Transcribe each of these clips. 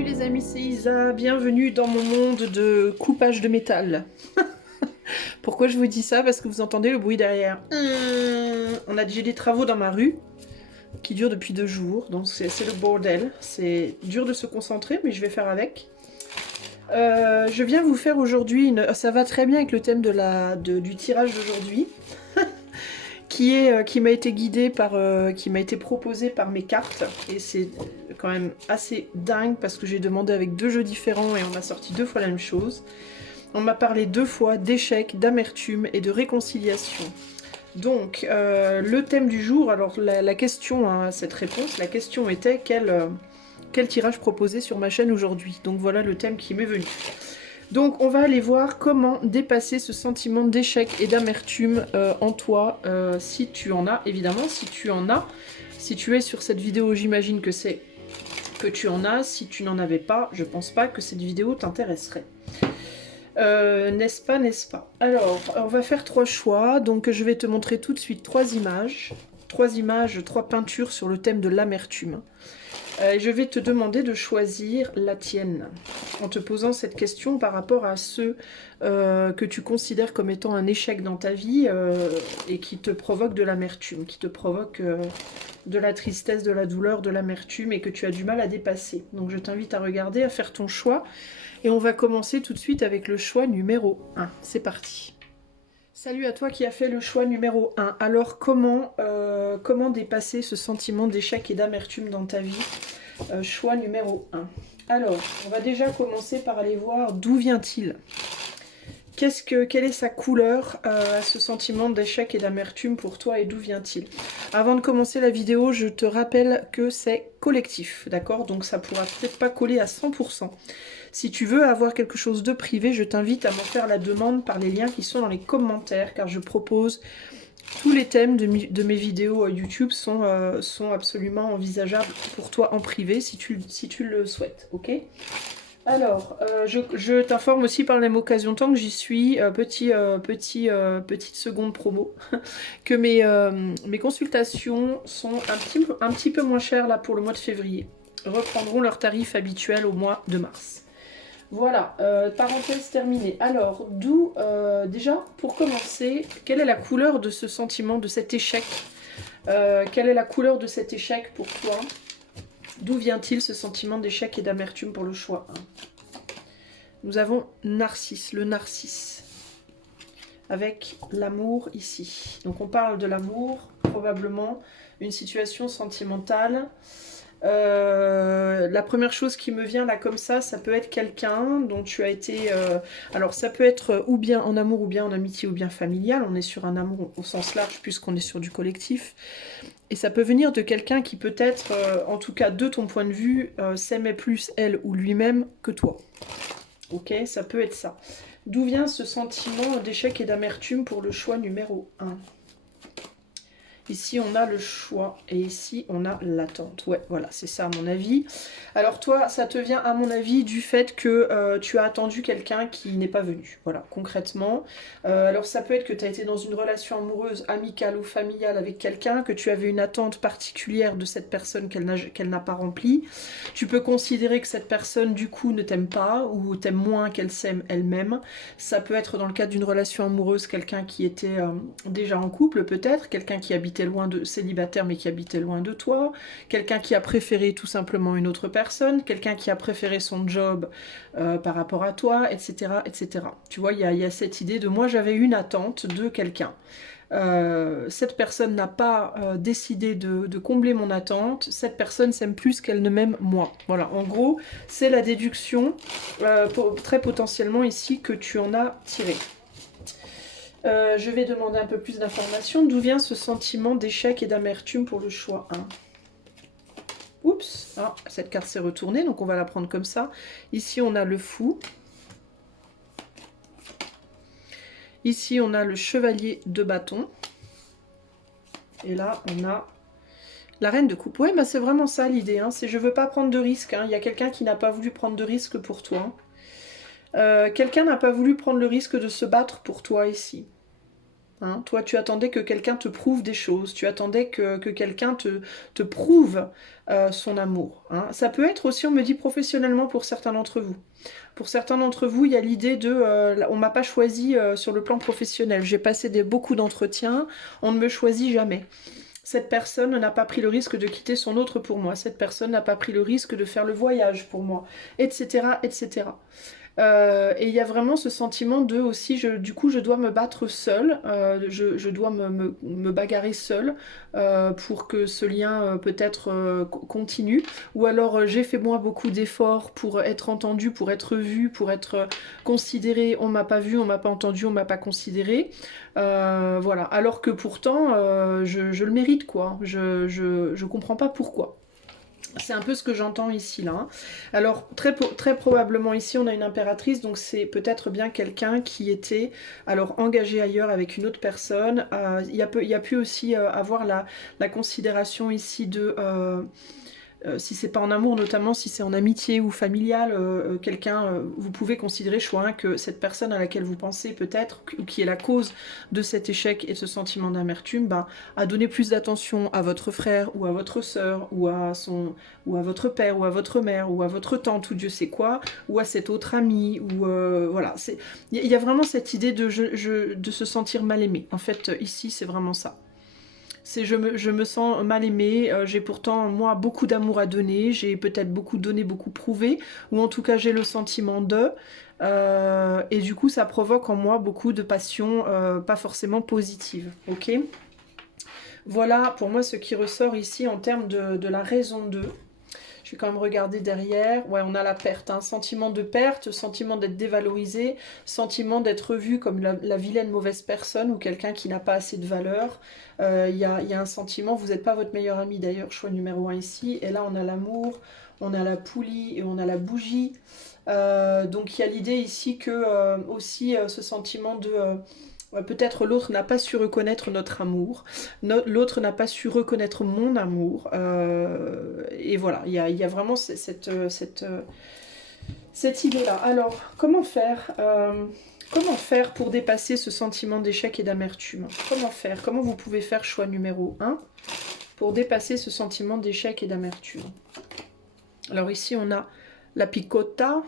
Salut les amis, c'est Isa, bienvenue dans mon monde de coupage de métal. Pourquoi je vous dis ça? Parce que vous entendez le bruit derrière. J'ai des travaux dans ma rue qui durent depuis 2 jours, donc c'est le bordel. C'est dur de se concentrer, mais je vais faire avec. Je viens vous faire aujourd'hui une... Ça va très bien avec le thème du tirage d'aujourd'hui, qui m'a été guidé par... qui m'a été proposé par mes cartes, et c'est quand même assez dingue parce que j'ai demandé avec 2 jeux différents et on m'a sorti 2 fois la même chose. On m'a parlé 2 fois d'échec, d'amertume et de réconciliation. Donc, le thème du jour, alors la question à cette réponse, la question était quel tirage proposer sur ma chaîne aujourd'hui. Donc voilà le thème qui m'est venu. Donc on va aller voir comment dépasser ce sentiment d'échec et d'amertume en toi, si tu en as, évidemment, si tu en as. Si tu es sur cette vidéo, j'imagine que c'est que tu en as. Si tu n'en avais pas, je pense pas que cette vidéo t'intéresserait. N'est-ce pas, n'est-ce pas? Alors, on va faire 3 choix. Donc je vais te montrer tout de suite 3 images. 3 images, 3 peintures sur le thème de l'amertume. Je vais te demander de choisir la tienne, en te posant cette question par rapport à ceux que tu considères comme étant un échec dans ta vie et qui te provoquent de l'amertume, qui te provoquent de la tristesse, de la douleur, de l'amertume et que tu as du mal à dépasser. Donc je t'invite à regarder, à faire ton choix. Et on va commencer tout de suite avec le choix numéro 1. C'est parti. Salut à toi qui as fait le choix numéro 1. Alors comment dépasser ce sentiment d'échec et d'amertume dans ta vie? Choix numéro 1. Alors, on va déjà commencer par aller voir d'où vient-il. Quelle est sa couleur à ce sentiment d'échec et d'amertume pour toi et d'où vient-il? Avant de commencer la vidéo, je te rappelle que c'est collectif, d'accord? Donc ça pourra peut-être pas coller à 100%. Si tu veux avoir quelque chose de privé, je t'invite à m'en faire la demande par les liens qui sont dans les commentaires, car je propose tous les thèmes de mes vidéos YouTube sont absolument envisageables pour toi en privé si tu le souhaites, ok? Alors, je t'informe aussi par la même occasion, tant que j'y suis, petite seconde promo, que mes consultations sont un petit peu moins chères là pour le mois de février. Reprendront leur tarif habituel au mois de mars. Voilà, parenthèse terminée. Alors, déjà, pour commencer, quelle est la couleur de ce sentiment, de cet échec? Quelle est la couleur de cet échec pour toi? D'où vient-il ce sentiment d'échec et d'amertume pour le choix 1? Nous avons Narcisse, le Narcisse, avec l'amour ici. Donc on parle de l'amour, probablement une situation sentimentale. La première chose qui me vient là comme ça peut être quelqu'un dont tu as été... alors ça peut être ou bien en amour, ou bien en amitié, ou bien familial. On est sur un amour au sens large puisqu'on est sur du collectif. Et ça peut venir de quelqu'un qui peut-être, en tout cas de ton point de vue, s'aimait plus elle ou lui-même que toi. Ok, ça peut être ça. D'où vient ce sentiment d'échec et d'amertume pour le choix numéro 1? Ici, on a le choix et ici, on a l'attente. Ouais, voilà, c'est ça à mon avis. Alors toi, ça te vient à mon avis du fait que tu as attendu quelqu'un qui n'est pas venu. Voilà, concrètement. Alors ça peut être que tu as été dans une relation amoureuse, amicale ou familiale avec quelqu'un, que tu avais une attente particulière de cette personne qu'elle n'a pas remplie. Tu peux considérer que cette personne, du coup, ne t'aime pas ou t'aime moins qu'elle s'aime elle-même. Ça peut être dans le cadre d'une relation amoureuse, quelqu'un qui était déjà en couple peut-être, quelqu'un qui habitait loin de célibataire mais qui habitait loin de toi, quelqu'un qui a préféré tout simplement une autre personne, quelqu'un qui a préféré son job par rapport à toi, etc. etc. Tu vois, il y a cette idée de moi j'avais une attente de quelqu'un. Cette personne n'a pas décidé de combler mon attente, cette personne s'aime plus qu'elle ne m'aime moi. Voilà, en gros, c'est la déduction très potentiellement ici que tu en as tiré. Je vais demander un peu plus d'informations. D'où vient ce sentiment d'échec et d'amertume pour le choix 1? Oups, ah, cette carte s'est retournée, donc on va la prendre comme ça. Ici, on a le fou. Ici, on a le chevalier de bâton. Et là, on a la reine de coupe. Ouais, bah c'est vraiment ça l'idée. Hein. C'est je veux pas prendre de risque. Hein. Il y a quelqu'un qui n'a pas voulu prendre de risque pour toi. Quelqu'un n'a pas voulu prendre le risque de se battre pour toi ici. Hein. Toi, tu attendais que quelqu'un te prouve des choses, tu attendais que quelqu'un te prouve son amour. Hein. Ça peut être aussi, on me dit, professionnellement pour certains d'entre vous. Pour certains d'entre vous, il y a l'idée de on m'a pas choisi sur le plan professionnel. J'ai passé beaucoup d'entretiens, on ne me choisit jamais. Cette personne n'a pas pris le risque de quitter son autre pour moi. Cette personne n'a pas pris le risque de faire le voyage pour moi, etc., etc. Et il y a vraiment ce sentiment de aussi, du coup, je dois me battre seule, je dois me bagarrer seule pour que ce lien peut-être continue. Ou alors j'ai fait moi beaucoup d'efforts pour être entendue, pour être vue, pour être considérée. On m'a pas vue, on m'a pas entendue, on m'a pas considérée. Voilà. Alors que pourtant, je le mérite, quoi. Je comprends pas pourquoi. C'est un peu ce que j'entends ici, là. Hein. Alors, très probablement ici, on a une impératrice, donc c'est peut-être bien quelqu'un qui était alors engagé ailleurs avec une autre personne. Il y a pu aussi avoir la considération ici de... si c'est pas en amour, notamment si c'est en amitié ou familial, quelqu'un, vous pouvez considérer, je crois, hein, que cette personne à laquelle vous pensez peut-être, ou qui est la cause de cet échec et de ce sentiment d'amertume, ben, a donné plus d'attention à votre frère ou à votre sœur ou à votre père ou à votre mère ou à votre tante ou Dieu sait quoi, ou à cet autre ami, ou voilà. Il y a vraiment cette idée de se sentir mal aimé. En fait, ici, c'est vraiment ça. C'est je me sens mal aimée, j'ai pourtant moi beaucoup d'amour à donner, j'ai peut-être beaucoup donné, beaucoup prouvé, ou en tout cas j'ai le sentiment de, et du coup ça provoque en moi beaucoup de passion, pas forcément positive, ok. Voilà pour moi ce qui ressort ici en termes de la raison de. Je vais quand même regarder derrière. Ouais, on a la perte. Hein. Sentiment de perte, sentiment d'être dévalorisé, sentiment d'être vu comme la vilaine mauvaise personne ou quelqu'un qui n'a pas assez de valeur. Il y a un sentiment, vous n'êtes pas votre meilleur ami d'ailleurs, choix numéro 1 ici. Et là, on a l'amour, on a la poulie et on a la bougie. Donc il y a l'idée ici que aussi ce sentiment de... peut-être l'autre n'a pas su reconnaître notre amour, l'autre n'a pas su reconnaître mon amour, et voilà, il y a vraiment cette idée-là. Alors, comment faire pour dépasser ce sentiment d'échec et d'amertume? Comment faire? Comment vous pouvez faire choix numéro 1 pour dépasser ce sentiment d'échec et d'amertume? Alors ici, on a la picota,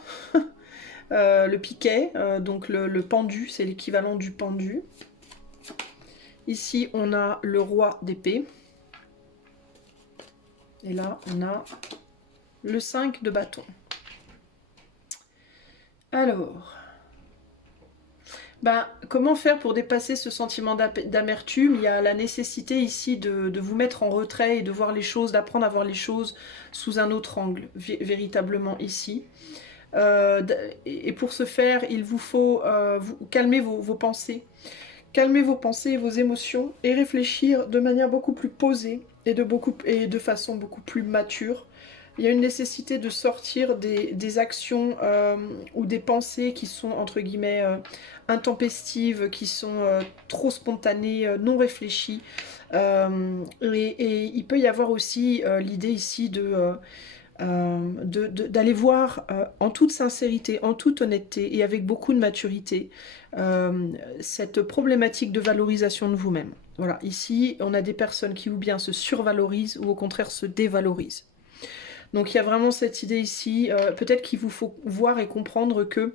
le piquet, donc le pendu, c'est l'équivalent du pendu. Ici, on a le roi d'épée. Et là, on a le 5 de bâton. Alors, ben, comment faire pour dépasser ce sentiment d'amertume? Il y a la nécessité ici de vous mettre en retrait et de voir les choses, d'apprendre à voir les choses sous un autre angle, véritablement ici. Et pour ce faire, il vous faut calmer vos pensées. Calmer vos pensées et vos émotions et réfléchir de manière beaucoup plus posée et de façon beaucoup plus mature. Il y a une nécessité de sortir des actions ou des pensées qui sont entre guillemets intempestives, qui sont trop spontanées, non réfléchies. Et il peut y avoir aussi l'idée ici d'aller voir en toute sincérité, en toute honnêteté et avec beaucoup de maturité cette problématique de valorisation de vous-même. Voilà, ici on a des personnes qui ou bien se survalorisent ou au contraire se dévalorisent. Donc il y a vraiment cette idée ici, peut-être qu'il vous faut voir et comprendre que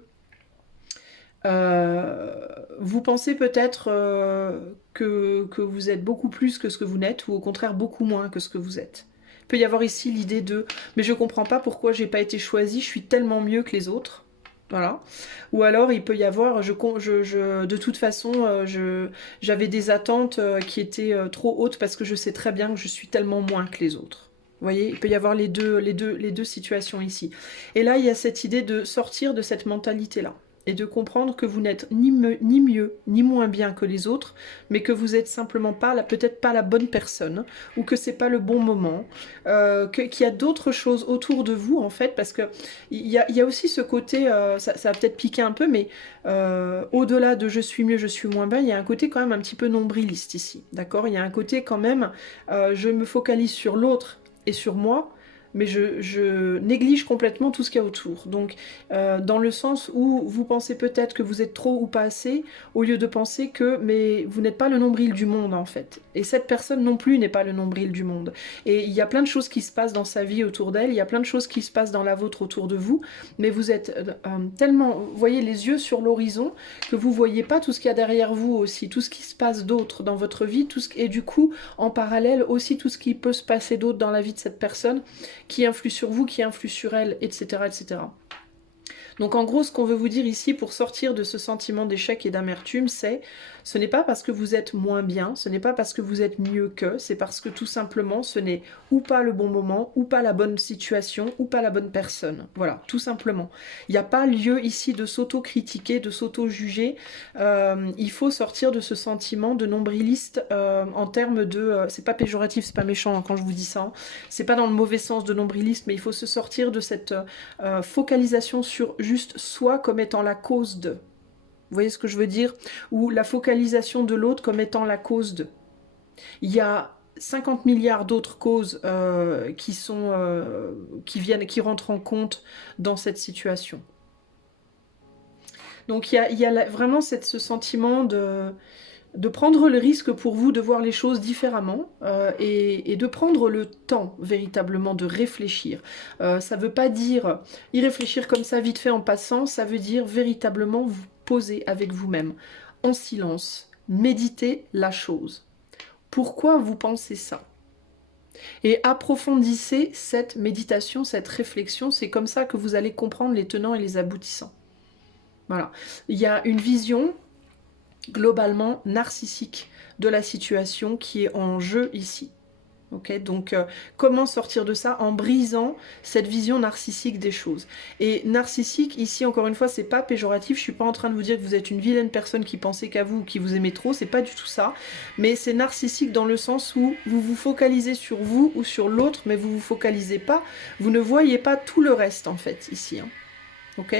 vous pensez peut-être que vous êtes beaucoup plus que ce que vous n'êtes ou au contraire beaucoup moins que ce que vous êtes. Il peut y avoir ici l'idée de mais je comprends pas pourquoi j'ai pas été choisie, je suis tellement mieux que les autres. Voilà. Ou alors il peut y avoir, de toute façon, j'avais des attentes qui étaient trop hautes parce que je sais très bien que je suis tellement moins que les autres. Vous voyez, il peut y avoir les deux situations ici. Et là, il y a cette idée de sortir de cette mentalité-là et de comprendre que vous n'êtes ni mieux ni moins bien que les autres, mais que vous êtes simplement peut-être pas la bonne personne, ou que c'est pas le bon moment, qu'il y a d'autres choses autour de vous en fait, parce que il y a aussi ce côté, ça va peut-être piquer un peu, mais au-delà de je suis mieux, je suis moins bien, il y a un côté quand même un petit peu nombriliste ici, d'accord? Il y a un côté quand même, je me focalise sur l'autre et sur moi, mais je néglige complètement tout ce qu'il y a autour. Donc, dans le sens où vous pensez peut-être que vous êtes trop ou pas assez, au lieu de penser que mais vous n'êtes pas le nombril du monde en fait. Et cette personne non plus n'est pas le nombril du monde. Et il y a plein de choses qui se passent dans sa vie autour d'elle, il y a plein de choses qui se passent dans la vôtre autour de vous, mais vous êtes tellement, vous voyez les yeux sur l'horizon, que vous voyez pas tout ce qu'il y a derrière vous aussi, tout ce qui se passe d'autre dans votre vie, et du coup, en parallèle aussi tout ce qui peut se passer d'autre dans la vie de cette personne, qui influe sur vous, qui influe sur elle, etc. etc. Donc en gros, ce qu'on veut vous dire ici pour sortir de ce sentiment d'échec et d'amertume, c'est ce n'est pas parce que vous êtes moins bien, ce n'est pas parce que vous êtes mieux que, c'est parce que tout simplement ce n'est ou pas le bon moment, ou pas la bonne situation, ou pas la bonne personne. Voilà, tout simplement. Il n'y a pas lieu ici de s'auto-critiquer, de s'auto-juger. Il faut sortir de ce sentiment de nombriliste en termes de... c'est pas péjoratif, c'est pas méchant hein, quand je vous dis ça. Hein. C'est pas dans le mauvais sens de nombriliste, mais il faut se sortir de cette focalisation sur juste soi comme étant la cause de. Vous voyez ce que je veux dire? Ou la focalisation de l'autre comme étant la cause de. Il y a 50 milliards d'autres causes qui rentrent en compte dans cette situation. Donc il y a vraiment ce sentiment de prendre le risque pour vous de voir les choses différemment et de prendre le temps véritablement de réfléchir. Ça ne veut pas dire y réfléchir comme ça vite fait en passant, ça veut dire véritablement vous poser avec vous-même, en silence, méditer la chose. Pourquoi vous pensez ça? Et approfondissez cette méditation, cette réflexion, c'est comme ça que vous allez comprendre les tenants et les aboutissants. Voilà. Il y a une vision globalement narcissique de la situation qui est en jeu ici. Okay, donc comment sortir de ça? En brisant cette vision narcissique des choses. Et narcissique, ici encore une fois, c'est pas péjoratif, je suis pas en train de vous dire que vous êtes une vilaine personne qui pensait qu'à vous ou qui vous aimait trop, c'est pas du tout ça. Mais c'est narcissique dans le sens où vous vous focalisez sur vous ou sur l'autre, mais vous vous focalisez pas, vous ne voyez pas tout le reste en fait ici. Hein. Ok?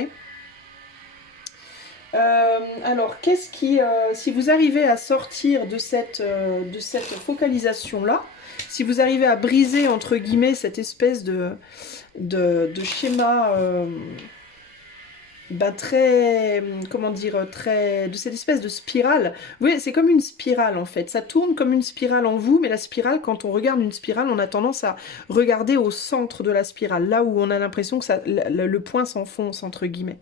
Alors, qu'est-ce qui, si vous arrivez à sortir de cette focalisation-là, si vous arrivez à briser, entre guillemets, cette espèce de schéma très, comment dire, de cette espèce de spirale, vous voyez, c'est comme une spirale en fait, ça tourne comme une spirale en vous, mais la spirale, quand on regarde une spirale, on a tendance à regarder au centre de la spirale, là où on a l'impression que le point s'enfonce, entre guillemets.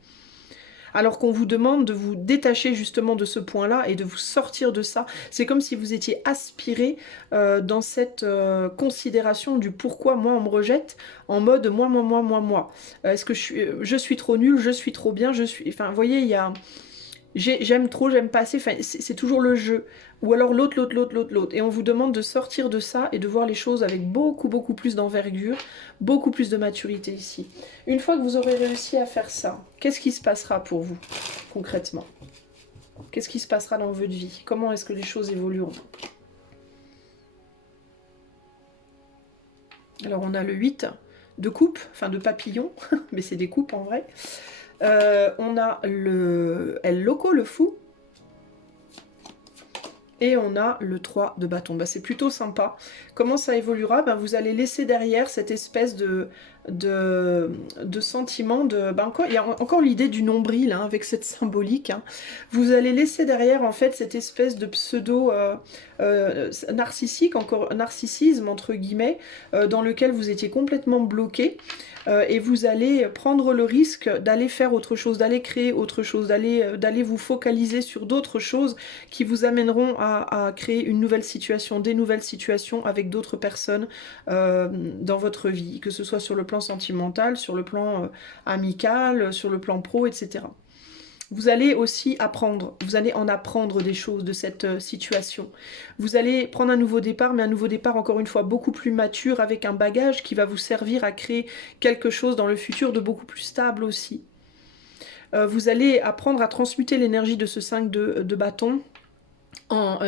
Alors qu'on vous demande de vous détacher justement de ce point-là et de vous sortir de ça. C'est comme si vous étiez aspiré dans cette considération du pourquoi moi on me rejette, en mode moi. Est-ce que je suis trop nulle, je suis trop bien, Enfin, vous voyez, il y a... J'aime trop, j'aime pas assez, enfin, c'est toujours le jeu. Ou alors l'autre. Et on vous demande de sortir de ça et de voir les choses avec beaucoup plus d'envergure, beaucoup plus de maturité ici. Une fois que vous aurez réussi à faire ça, qu'est-ce qui se passera pour vous, concrètement? Qu'est-ce qui se passera dans votre vie? Comment est-ce que les choses évolueront? Alors on a le 8 de coupe, enfin de papillon, mais c'est des coupes en vrai. On a le El Loco, le fou. Et on a le 3 de bâton. Bah, c'est plutôt sympa. Comment ça évoluera? Bah, vous allez laisser derrière cette espèce de sentiment de... Bah, il y a encore l'idée du nombril hein, avec cette symbolique. Hein. Vous allez laisser derrière en fait cette espèce de pseudo narcissique, encore narcissisme entre guillemets, dans lequel vous étiez complètement bloqué. Et vous allez prendre le risque d'aller faire autre chose, d'aller créer autre chose, d'aller vous focaliser sur d'autres choses qui vous amèneront à créer une nouvelle situation, des nouvelles situations avec d'autres personnes dans votre vie, que ce soit sur le plan sentimental, sur le plan amical, sur le plan pro, etc. Vous allez aussi apprendre, vous allez en apprendre des choses de cette situation. Vous allez prendre un nouveau départ, mais un nouveau départ encore une fois beaucoup plus mature, avec un bagage qui va vous servir à créer quelque chose dans le futur de beaucoup plus stable aussi. Vous allez apprendre à transmuter l'énergie de ce 5 de bâton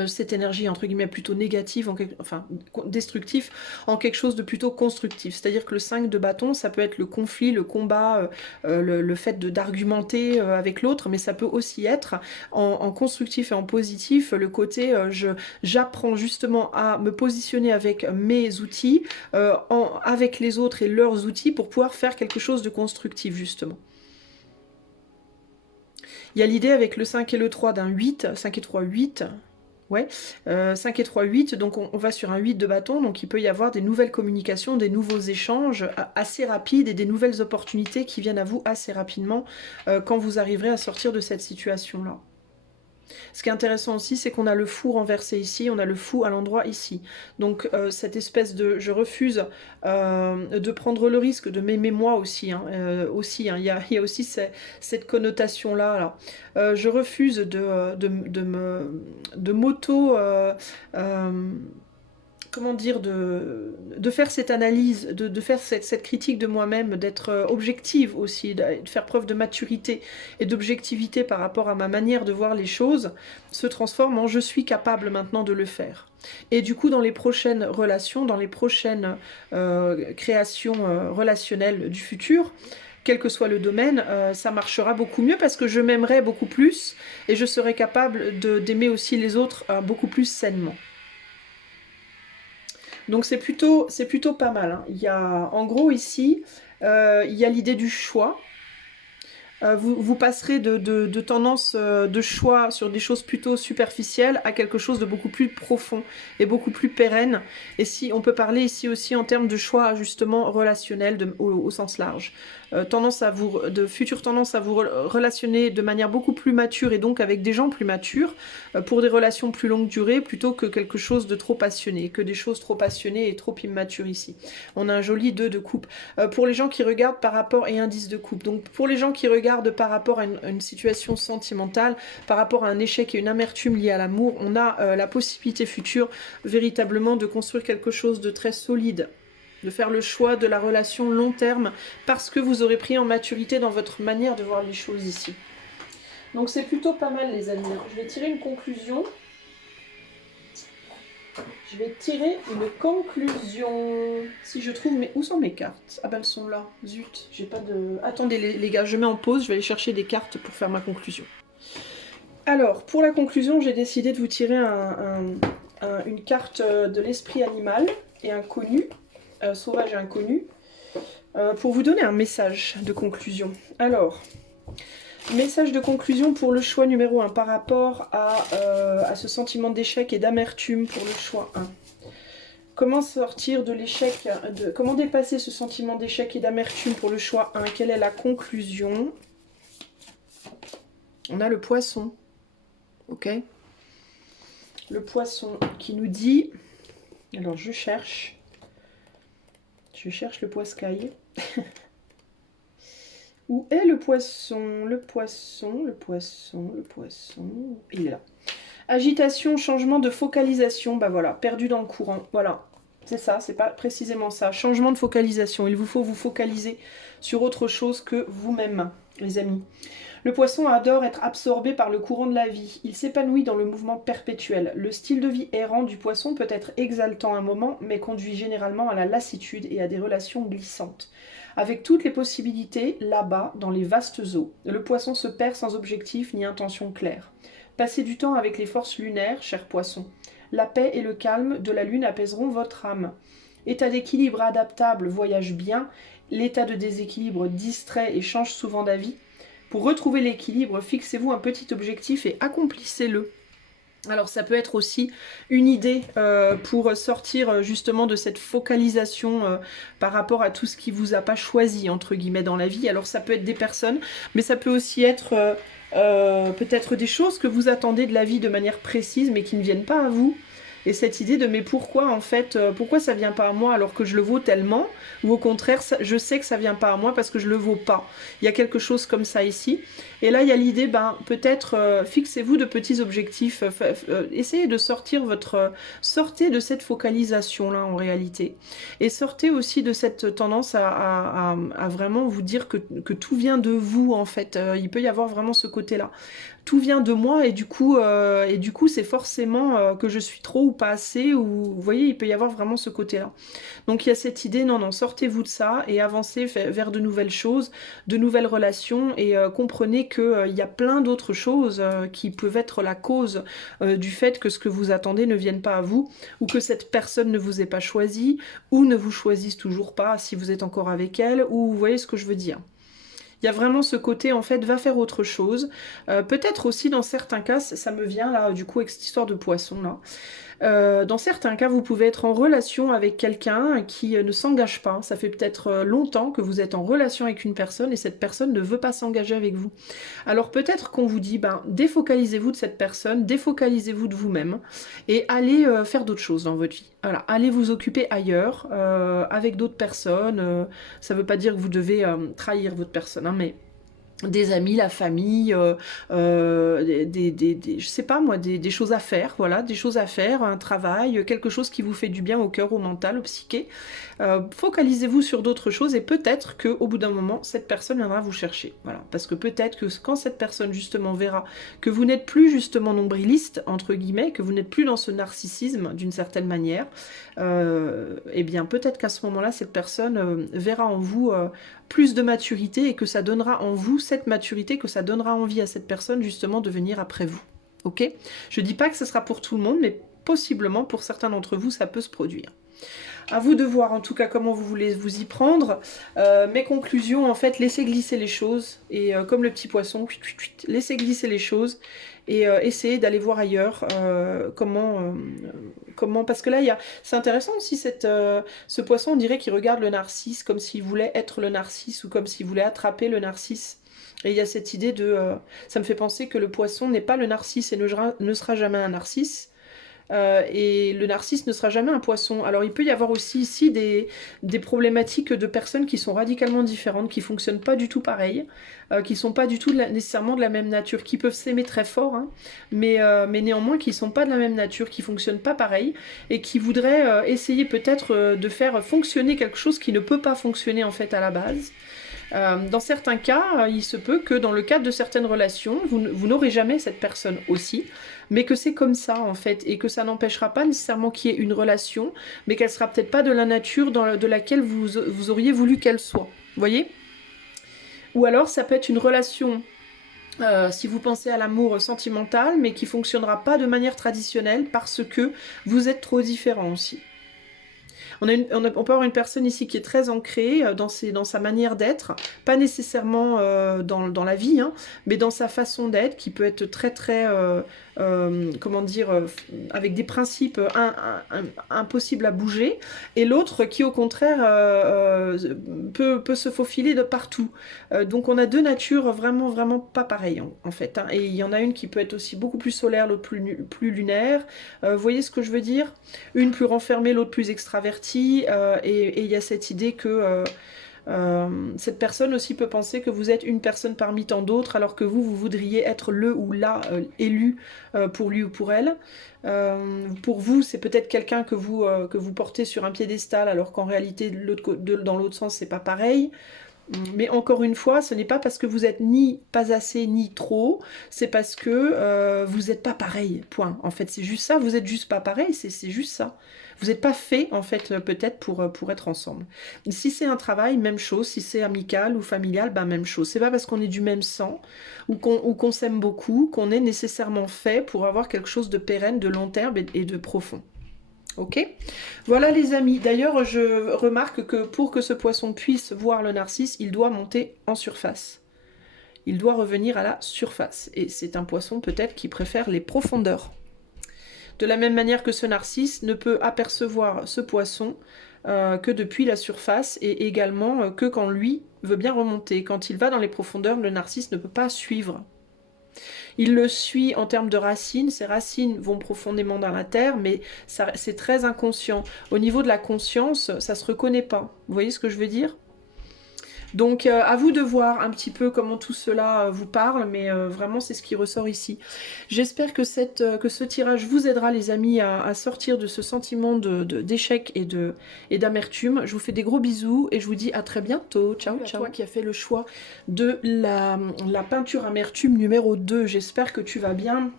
cette énergie entre guillemets plutôt négative, enfin destructif, en quelque chose de plutôt constructif. C'est-à-dire que le 5 de bâton, ça peut être le conflit, le combat, le fait d'argumenter avec l'autre, mais ça peut aussi être en constructif et en positif, le côté j'apprends justement à me positionner avec mes outils, avec les autres et leurs outils pour pouvoir faire quelque chose de constructif justement. Il y a l'idée avec le 5 et le 3 d'un 8, 5 et 3, 8. Ouais, 5 et 3, 8, donc on va sur un 8 de bâton, donc il peut y avoir des nouvelles communications, des nouveaux échanges assez rapides et des nouvelles opportunités qui viennent à vous assez rapidement quand vous arriverez à sortir de cette situation-là. Ce qui est intéressant aussi, c'est qu'on a le fou renversé ici, on a le fou à l'endroit ici. Donc cette espèce de... Je refuse de prendre le risque de m'aimer moi aussi. Il y a aussi cette connotation-là. Là. Je refuse de m'auto... comment dire, de faire cette analyse, de faire cette critique de moi-même, d'être objective aussi, de faire preuve de maturité et d'objectivité par rapport à ma manière de voir les choses, se transforme en je suis capable maintenant de le faire. Et du coup, dans les prochaines relations, dans les prochaines créations relationnelles du futur, quel que soit le domaine, ça marchera beaucoup mieux parce que je m'aimerai beaucoup plus et je serai capable d'aimer aussi les autres beaucoup plus sainement. Donc c'est plutôt pas mal. Hein. Il y a, en gros ici, il y a l'idée du choix. Vous passerez de tendance de choix sur des choses plutôt superficielles à quelque chose de beaucoup plus profond et beaucoup plus pérenne. Et si on peut parler ici aussi en termes de choix justement relationnel au sens large. Future tendance à vous relationner de manière beaucoup plus mature et donc avec des gens plus matures pour des relations plus longue durée plutôt que quelque chose de trop passionné, que des choses trop passionnées et trop immatures ici. On a un joli 2 de coupe. Pour les gens qui regardent par rapport, et un 10 de coupe. Donc pour les gens qui regardent par rapport à une situation sentimentale, par rapport à un échec et une amertume liée à l'amour, on a la possibilité future véritablement de construire quelque chose de très solide, de faire le choix de la relation long terme parce que vous aurez pris en maturité dans votre manière de voir les choses ici. Donc c'est plutôt pas mal les amis. Je vais tirer une conclusion. Je vais tirer une conclusion. Si je trouve... Mais où sont mes cartes? Ah ben elles sont là. Zut, j'ai pas de... Attendez les gars, je mets en pause. Je vais aller chercher des cartes pour faire ma conclusion. Alors, pour la conclusion, j'ai décidé de vous tirer une carte de l'esprit animal et inconnu. Sauvage et inconnu. Pour vous donner un message de conclusion. Alors... Message de conclusion pour le choix numéro 1 par rapport à ce sentiment d'échec et d'amertume pour le choix 1. Comment sortir de l'échec, comment dépasser ce sentiment d'échec et d'amertume pour le choix 1? Quelle est la conclusion? On a le poisson. Ok? Le poisson qui nous dit... Alors je cherche le poiscaille. Où est le poisson? Le poisson, le poisson, le poisson... Il est là. Agitation, changement de focalisation. Bah voilà, perdu dans le courant. Voilà, c'est ça, c'est pas précisément ça. Changement de focalisation. Il vous faut vous focaliser sur autre chose que vous-même, les amis. Le poisson adore être absorbé par le courant de la vie. Il s'épanouit dans le mouvement perpétuel. Le style de vie errant du poisson peut être exaltant un moment, mais conduit généralement à la lassitude et à des relations glissantes. Avec toutes les possibilités, là-bas, dans les vastes eaux, le poisson se perd sans objectif ni intention claire. Passez du temps avec les forces lunaires, cher poisson. La paix et le calme de la lune apaiseront votre âme. État d'équilibre adaptable voyage bien. L'état de déséquilibre distrait et change souvent d'avis. Pour retrouver l'équilibre, fixez-vous un petit objectif et accomplissez-le. Alors ça peut être aussi une idée pour sortir justement de cette focalisation par rapport à tout ce qui vous a pas choisi entre guillemets dans la vie. Alors ça peut être des personnes, mais ça peut aussi être peut-être des choses que vous attendez de la vie de manière précise mais qui ne viennent pas à vous. Et cette idée de mais pourquoi en fait, pourquoi ça vient pas à moi alors que je le vaux tellement, ou au contraire je sais que ça vient pas à moi parce que je le vaux pas. Il y a quelque chose comme ça ici. Et là il y a l'idée, ben peut-être fixez-vous de petits objectifs, essayez de sortir sortez de cette focalisation là en réalité. Et sortez aussi de cette tendance à vraiment vous dire que tout vient de vous en fait. Il peut y avoir vraiment ce côté-là. tout vient de moi et du coup c'est forcément que je suis trop ou pas assez, ou vous voyez, il peut y avoir vraiment ce côté-là. Donc il y a cette idée, non, non, sortez-vous de ça et avancez vers de nouvelles choses, de nouvelles relations, et comprenez qu'il y a plein d'autres choses qui peuvent être la cause du fait que ce que vous attendez ne vienne pas à vous, ou que cette personne ne vous ait pas choisi, ou ne vous choisisse toujours pas si vous êtes encore avec elle, ou vous voyez ce que je veux dire. Il y a vraiment ce côté, en fait, va faire autre chose. Peut-être aussi, dans certains cas, ça me vient là, du coup, avec cette histoire de poisson, là. Dans certains cas, vous pouvez être en relation avec quelqu'un qui ne s'engage pas. Ça fait peut-être longtemps que vous êtes en relation avec une personne et cette personne ne veut pas s'engager avec vous. Alors peut-être qu'on vous dit, ben, défocalisez-vous de cette personne, défocalisez-vous de vous-même et allez faire d'autres choses dans votre vie. Voilà, allez vous occuper ailleurs, avec d'autres personnes. Ça ne veut pas dire que vous devez trahir votre personne, hein, mais des amis, la famille, je sais pas moi, des choses à faire, voilà, des choses à faire, un travail, quelque chose qui vous fait du bien au cœur, au mental, au psyché. Focalisez-vous sur d'autres choses et peut-être qu'au bout d'un moment, cette personne viendra vous chercher. Voilà, parce que peut-être que quand cette personne justement verra que vous n'êtes plus justement nombriliste, entre guillemets, que vous n'êtes plus dans ce narcissisme d'une certaine manière, eh bien peut-être qu'à ce moment-là, cette personne verra en vous plus de maturité et que ça donnera en vous cette maturité, que ça donnera envie à cette personne justement de venir après vous. Ok? Je dis pas que ce sera pour tout le monde, mais possiblement pour certains d'entre vous, ça peut se produire. À vous de voir en tout cas comment vous voulez vous y prendre. Mes conclusions, en fait, laissez glisser les choses. Et comme le petit poisson, laissez glisser les choses. Et essayez d'aller voir ailleurs comment... parce que là, c'est intéressant aussi, ce poisson, on dirait qu'il regarde le narcisse comme s'il voulait être le narcisse ou comme s'il voulait attraper le narcisse. Et il y a cette idée de... ça me fait penser que le poisson n'est pas le narcisse et ne sera jamais un narcisse. Et le narcisse ne sera jamais un poisson. Alors il peut y avoir aussi ici des problématiques de personnes qui sont radicalement différentes, qui fonctionnent pas du tout pareil, qui sont pas du tout nécessairement de la même nature, qui peuvent s'aimer très fort, hein, mais néanmoins qui sont pas de la même nature, qui fonctionnent pas pareil, et qui voudraient essayer peut-être de faire fonctionner quelque chose qui ne peut pas fonctionner en fait à la base. Dans certains cas, il se peut que dans le cadre de certaines relations, vous n'aurez jamais cette personne aussi, mais que c'est comme ça en fait, et que ça n'empêchera pas nécessairement qu'il y ait une relation, mais qu'elle sera peut-être pas de la nature de laquelle vous auriez voulu qu'elle soit. Vous voyez? Ou alors ça peut être une relation, si vous pensez à l'amour sentimental, mais qui fonctionnera pas de manière traditionnelle parce que vous êtes trop différents aussi. On peut avoir une personne ici qui est très ancrée dans sa manière d'être, pas nécessairement dans la vie, hein, mais dans sa façon d'être, qui peut être très très, comment dire, avec des principes impossibles à bouger, et l'autre qui au contraire peut se faufiler de partout. Donc on a deux natures vraiment vraiment pas pareilles en fait, hein, et il y en a une qui peut être aussi beaucoup plus solaire, l'autre plus lunaire. Vous voyez ce que je veux dire? Une plus renfermée, l'autre plus extravertie. Et il y a cette idée que cette personne aussi peut penser que vous êtes une personne parmi tant d'autres, alors que vous voudriez être le ou la élu pour lui ou pour elle. Pour vous, c'est peut-être quelqu'un que vous portez sur un piédestal, alors qu'en réalité, dans l'autre sens, c'est pas pareil. Mais encore une fois, ce n'est pas parce que vous êtes ni pas assez ni trop, c'est parce que vous n'êtes pas pareil, point. En fait, c'est juste ça, vous êtes juste pas pareil, c'est juste ça. Vous n'êtes pas fait, en fait, peut-être pour être ensemble. Si c'est un travail, même chose. Si c'est amical ou familial, ben même chose. C'est pas parce qu'on est du même sang ou qu'on s'aime beaucoup qu'on est nécessairement fait pour avoir quelque chose de pérenne, de long terme et de profond. Ok? Voilà les amis. D'ailleurs, je remarque que pour que ce poisson puisse voir le narcisse, il doit monter en surface. Il doit revenir à la surface. Et c'est un poisson peut-être qui préfère les profondeurs. De la même manière que ce narcisse ne peut apercevoir ce poisson que depuis la surface, et également que quand lui veut bien remonter. Quand il va dans les profondeurs, le narcisse ne peut pas suivre. Il le suit en termes de racines, ses racines vont profondément dans la terre, mais c'est très inconscient. Au niveau de la conscience, ça ne se reconnaît pas. Vous voyez ce que je veux dire? Donc à vous de voir un petit peu comment tout cela vous parle, mais vraiment c'est ce qui ressort ici. J'espère que, que ce tirage vous aidera les amis à sortir de ce sentiment d'échec et d'amertume. Je vous fais des gros bisous et je vous dis à très bientôt. Ciao, ciao. Toi qui as fait le choix de la peinture amertume numéro 2, j'espère que tu vas bien.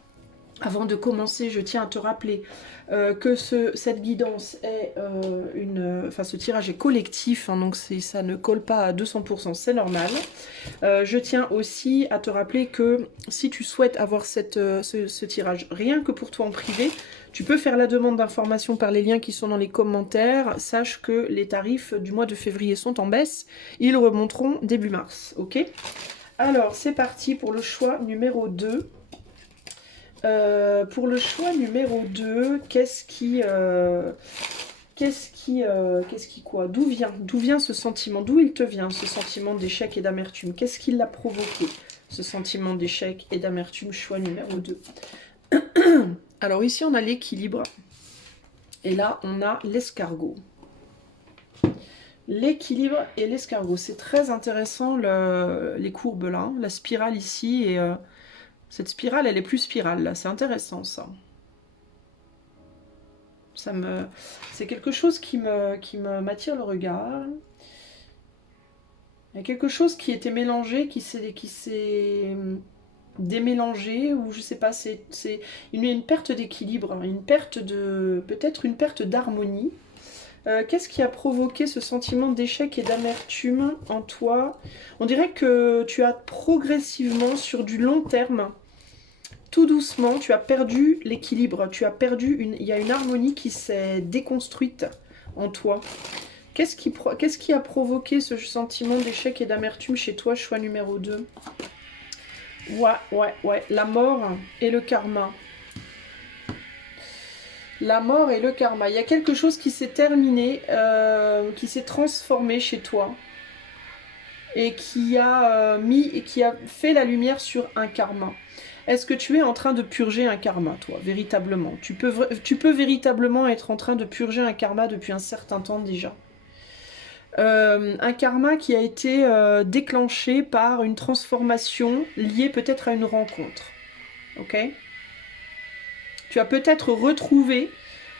Avant de commencer, je tiens à te rappeler que cette guidance est enfin ce tirage est collectif, hein, donc ça ne colle pas à 200%, c'est normal. Je tiens aussi à te rappeler que si tu souhaites avoir ce tirage rien que pour toi en privé, tu peux faire la demande d'information par les liens qui sont dans les commentaires. Sache que les tarifs du mois de février sont en baisse, ils remonteront début mars, ok? Alors c'est parti pour le choix numéro 2. Pour le choix numéro 2, qu'est-ce qui quoi? D'où vient ce sentiment? D'où il te vient ce sentiment d'échec et d'amertume? Qu'est-ce qui l'a provoqué, ce sentiment d'échec et d'amertume? Choix numéro 2. Alors ici on a l'équilibre. Et là on a l'escargot. L'équilibre et l'escargot. C'est très intéressant les courbes là. La spirale ici et... cette spirale, elle est plus spirale, là. C'est intéressant, ça. C'est quelque chose qui m'attire le regard. Il y a quelque chose qui était mélangé, qui s'est démélangé, ou je sais pas, il y a une perte d'équilibre, une perte de... peut-être une perte d'harmonie. Qu'est-ce qui a provoqué ce sentiment d'échec et d'amertume en toi? On dirait que tu as progressivement, sur du long terme, tout doucement, tu as perdu l'équilibre, il y a une harmonie qui s'est déconstruite en toi. Qu'est-ce qui a provoqué ce sentiment d'échec et d'amertume chez toi, choix numéro 2? Ouais, la mort et le karma. La mort et le karma. Il y a quelque chose qui s'est terminé, qui s'est transformé chez toi et qui a fait la lumière sur un karma. Est-ce que tu es en train de purger un karma, toi, véritablement? Tu peux véritablement être en train de purger un karma depuis un certain temps déjà. Un karma qui a été déclenché par une transformation liée peut-être à une rencontre. Ok? Tu as peut-être retrouvé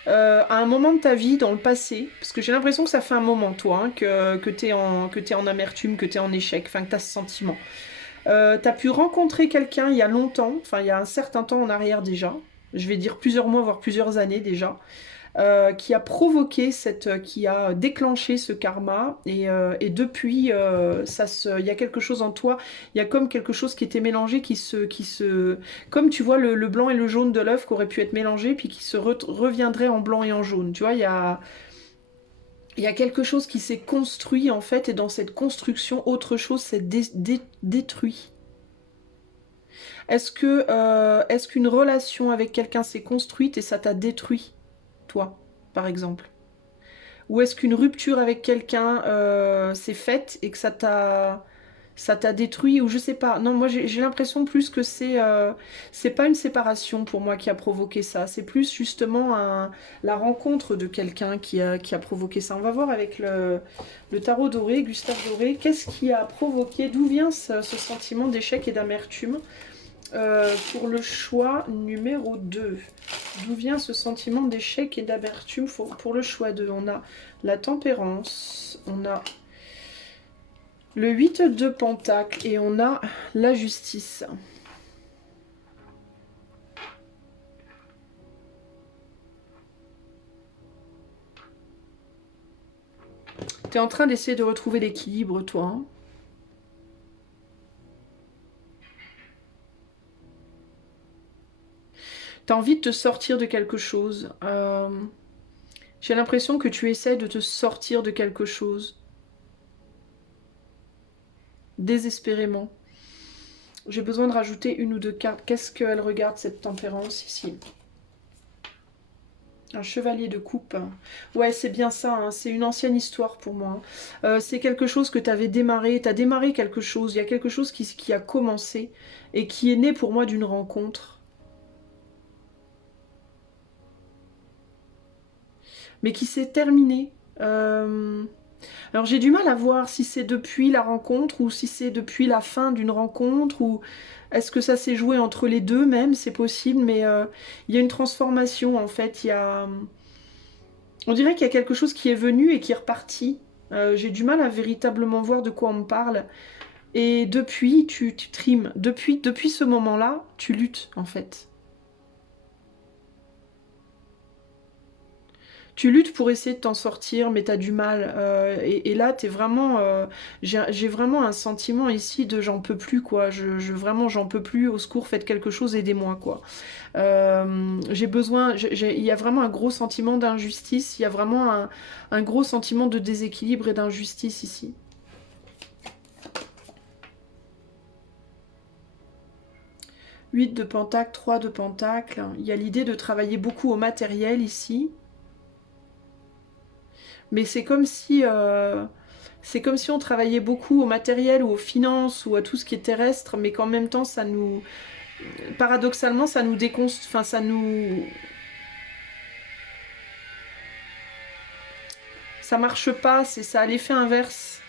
à un moment de ta vie dans le passé, parce que j'ai l'impression que ça fait un moment, toi, hein, que tu es en amertume, que tu es en échec, enfin que tu as ce sentiment. Tu as pu rencontrer quelqu'un il y a longtemps, enfin il y a un certain temps en arrière déjà, je vais dire plusieurs mois, voire plusieurs années déjà, qui a provoqué qui a déclenché ce karma, et depuis, il y a quelque chose en toi, il y a comme quelque chose qui était mélangé, comme tu vois le blanc et le jaune de l'œuf qui aurait pu être mélangé, puis qui se reviendrait en blanc et en jaune, tu vois, il y a quelque chose qui s'est construit en fait, et dans cette construction, autre chose s'est détruit. Est-ce qu'une relation avec quelqu'un s'est construite et ça t'a détruit, toi, par exemple? Ou est-ce qu'une rupture avec quelqu'un s'est faite et que ça t'a détruit, ou je sais pas. Non, moi j'ai l'impression plus que c'est pas une séparation pour moi qui a provoqué ça. C'est plus justement la rencontre de quelqu'un qui a provoqué ça. On va voir avec le tarot doré, Gustave Doré, qu'est-ce qui a provoqué, d'où vient ce sentiment d'échec et d'amertume? Pour le choix numéro 2, d'où vient ce sentiment d'échec et d'amertume pour le choix 2? On a la tempérance, on a le 8 de pentacle et on a la justice. Tu es en train d'essayer de retrouver l'équilibre, toi, hein? Tu as envie de te sortir de quelque chose. J'ai l'impression que tu essaies de te sortir de quelque chose. Désespérément. J'ai besoin de rajouter une ou deux cartes. Qu'est-ce qu'elle regarde, cette tempérance, ici? Un chevalier de coupe. Ouais, c'est bien ça, hein. C'est une ancienne histoire pour moi. C'est quelque chose que tu avais démarré. Tu as démarré quelque chose. Il y a quelque chose qui a commencé et qui est né pour moi d'une rencontre. Mais qui s'est terminé. Alors j'ai du mal à voir si c'est depuis la rencontre ou si c'est depuis la fin d'une rencontre ou est-ce que ça s'est joué entre les deux même, c'est possible, mais il y a une transformation en fait, on dirait qu'il y a quelque chose qui est venu et qui est reparti. J'ai du mal à véritablement voir de quoi on me parle. Et depuis, tu trimes. Depuis ce moment-là, tu luttes en fait. Tu luttes pour essayer de t'en sortir, mais t'as du mal. Et là, t'es vraiment, j'ai vraiment un sentiment ici de j'en peux plus, quoi. Vraiment, j'en peux plus. Au secours, faites quelque chose, aidez-moi, quoi. J'ai besoin. Il y a vraiment un gros sentiment d'injustice. Il y a vraiment un gros sentiment de déséquilibre et d'injustice ici. 8 de pentacle, 3 de pentacle. Il y a l'idée de travailler beaucoup au matériel ici. Mais c'est comme si on travaillait beaucoup au matériel ou aux finances ou à tout ce qui est terrestre, mais qu'en même temps, paradoxalement, ça nous enfin, ça marche pas, ça a l'effet inverse.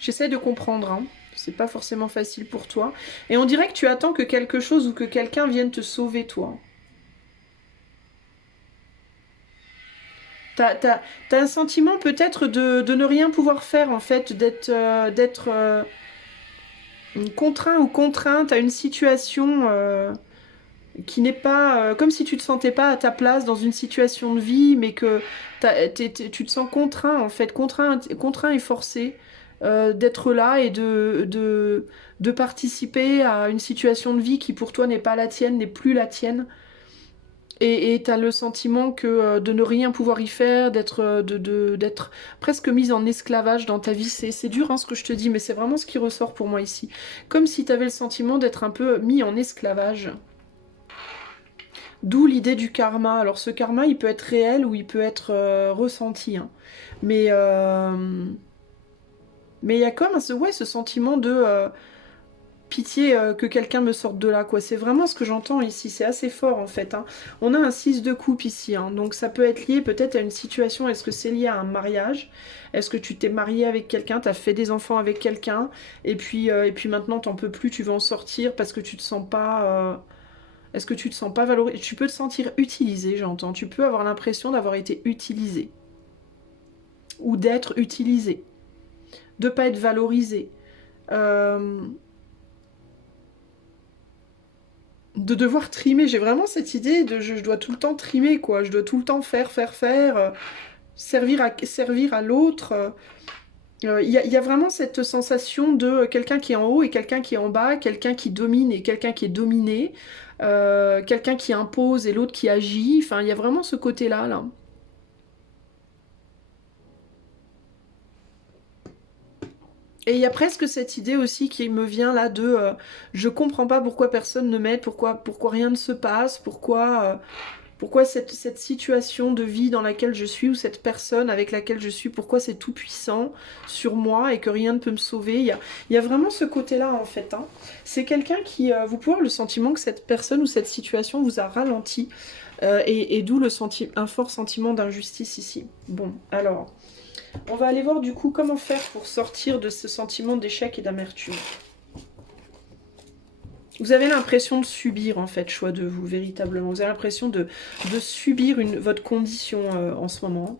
J'essaie de comprendre, hein. C'est pas forcément facile pour toi. Et on dirait que tu attends que quelque chose ou que quelqu'un vienne te sauver, toi. T'as un sentiment peut-être de ne rien pouvoir faire, en fait, d'être contraint ou contrainte à une situation qui n'est pas... comme si tu te sentais pas à ta place dans une situation de vie, mais que tu te sens contraint, en fait, contraint et forcé d'être là et de participer à une situation de vie qui pour toi n'est pas la tienne, n'est plus la tienne. Et t'as le sentiment que de ne rien pouvoir y faire, d'être presque mise en esclavage dans ta vie. C'est dur hein, ce que je te dis, mais c'est vraiment ce qui ressort pour moi ici. Comme si t'avais le sentiment d'être un peu mis en esclavage. D'où l'idée du karma. Alors ce karma, il peut être réel ou il peut être ressenti. Hein. Mais mais il y a comme ouais, ce sentiment de pitié que quelqu'un me sorte de là, quoi. C'est vraiment ce que j'entends ici. C'est assez fort, en fait. Hein. On a un 6 de coupe ici. Hein. Donc ça peut être lié peut-être à une situation. Est-ce que c'est lié à un mariage? Est-ce que tu t'es marié avec quelqu'un? T'as fait des enfants avec quelqu'un? Et puis maintenant, t'en peux plus. Tu veux en sortir parce que tu te sens pas... Est-ce que tu te sens pas valorisé? Tu peux te sentir utilisé, j'entends. Tu peux avoir l'impression d'avoir été utilisé. Ou d'être utilisé. De pas être valorisé. Euh, de devoir trimer. J'ai vraiment cette idée de je dois tout le temps trimer, quoi. Je dois tout le temps faire, servir à l'autre. Il y a vraiment cette sensation de quelqu'un qui est en haut et quelqu'un qui est en bas, quelqu'un qui domine et quelqu'un qui est dominé, quelqu'un qui impose et l'autre qui agit. Enfin, il y a vraiment ce côté-là, là. Et il y a presque cette idée aussi qui me vient là de je comprends pas pourquoi personne ne m'aide, pourquoi rien ne se passe, pourquoi cette situation de vie dans laquelle je suis ou cette personne avec laquelle je suis, pourquoi c'est tout puissant sur moi et que rien ne peut me sauver. Il y a vraiment ce côté-là en fait. Hein. C'est quelqu'un qui, vous pouvez avoir le sentiment que cette personne ou cette situation vous a ralenti et d'où un fort sentiment d'injustice ici. Bon, alors, on va aller voir du coup comment faire pour sortir de ce sentiment d'échec et d'amertume. Vous avez l'impression de subir, en fait, choix de vous, véritablement. Vous avez l'impression de subir votre condition en ce moment.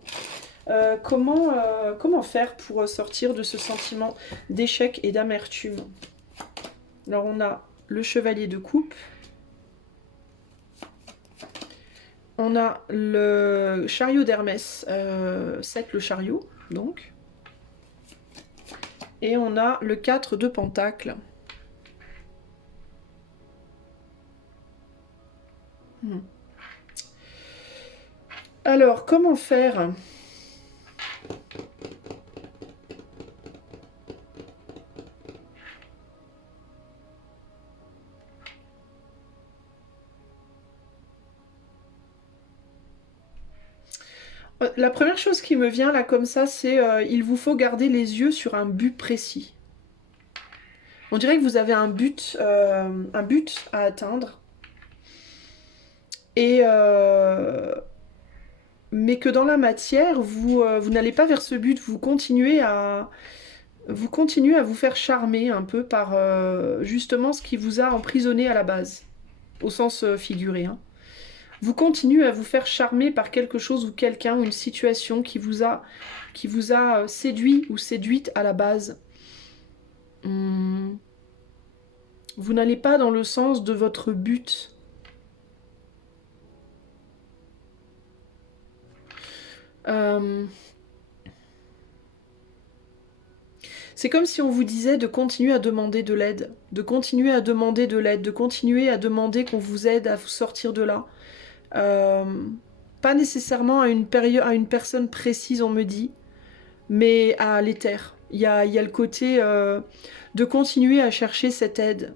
Comment faire pour sortir de ce sentiment d'échec et d'amertume? Alors, on a le chevalier de coupe. On a le chariot d'Hermès, 7 le chariot, donc. Et on a le 4 de pentacle. Alors, comment faire? La première chose qui me vient là comme ça, c'est il vous faut garder les yeux sur un but précis. On dirait que vous avez un but à atteindre. Et mais que dans la matière, vous n'allez pas vers ce but, vous continuez à vous faire charmer un peu par justement ce qui vous a emprisonné à la base, au sens figuré, hein. Vous continuez à vous faire charmer par quelque chose ou quelqu'un ou une situation qui vous a séduit ou séduite à la base. Hmm. Vous n'allez pas dans le sens de votre but. Euh, C'est comme si on vous disait de continuer à demander de l'aide, de continuer à demander de l'aide, de continuer à demander qu'on vous aide à vous sortir de là. Euh, Pas nécessairement à une période, à une personne précise, on me dit, mais à l'éther. Il y a le côté de continuer à chercher cette aide.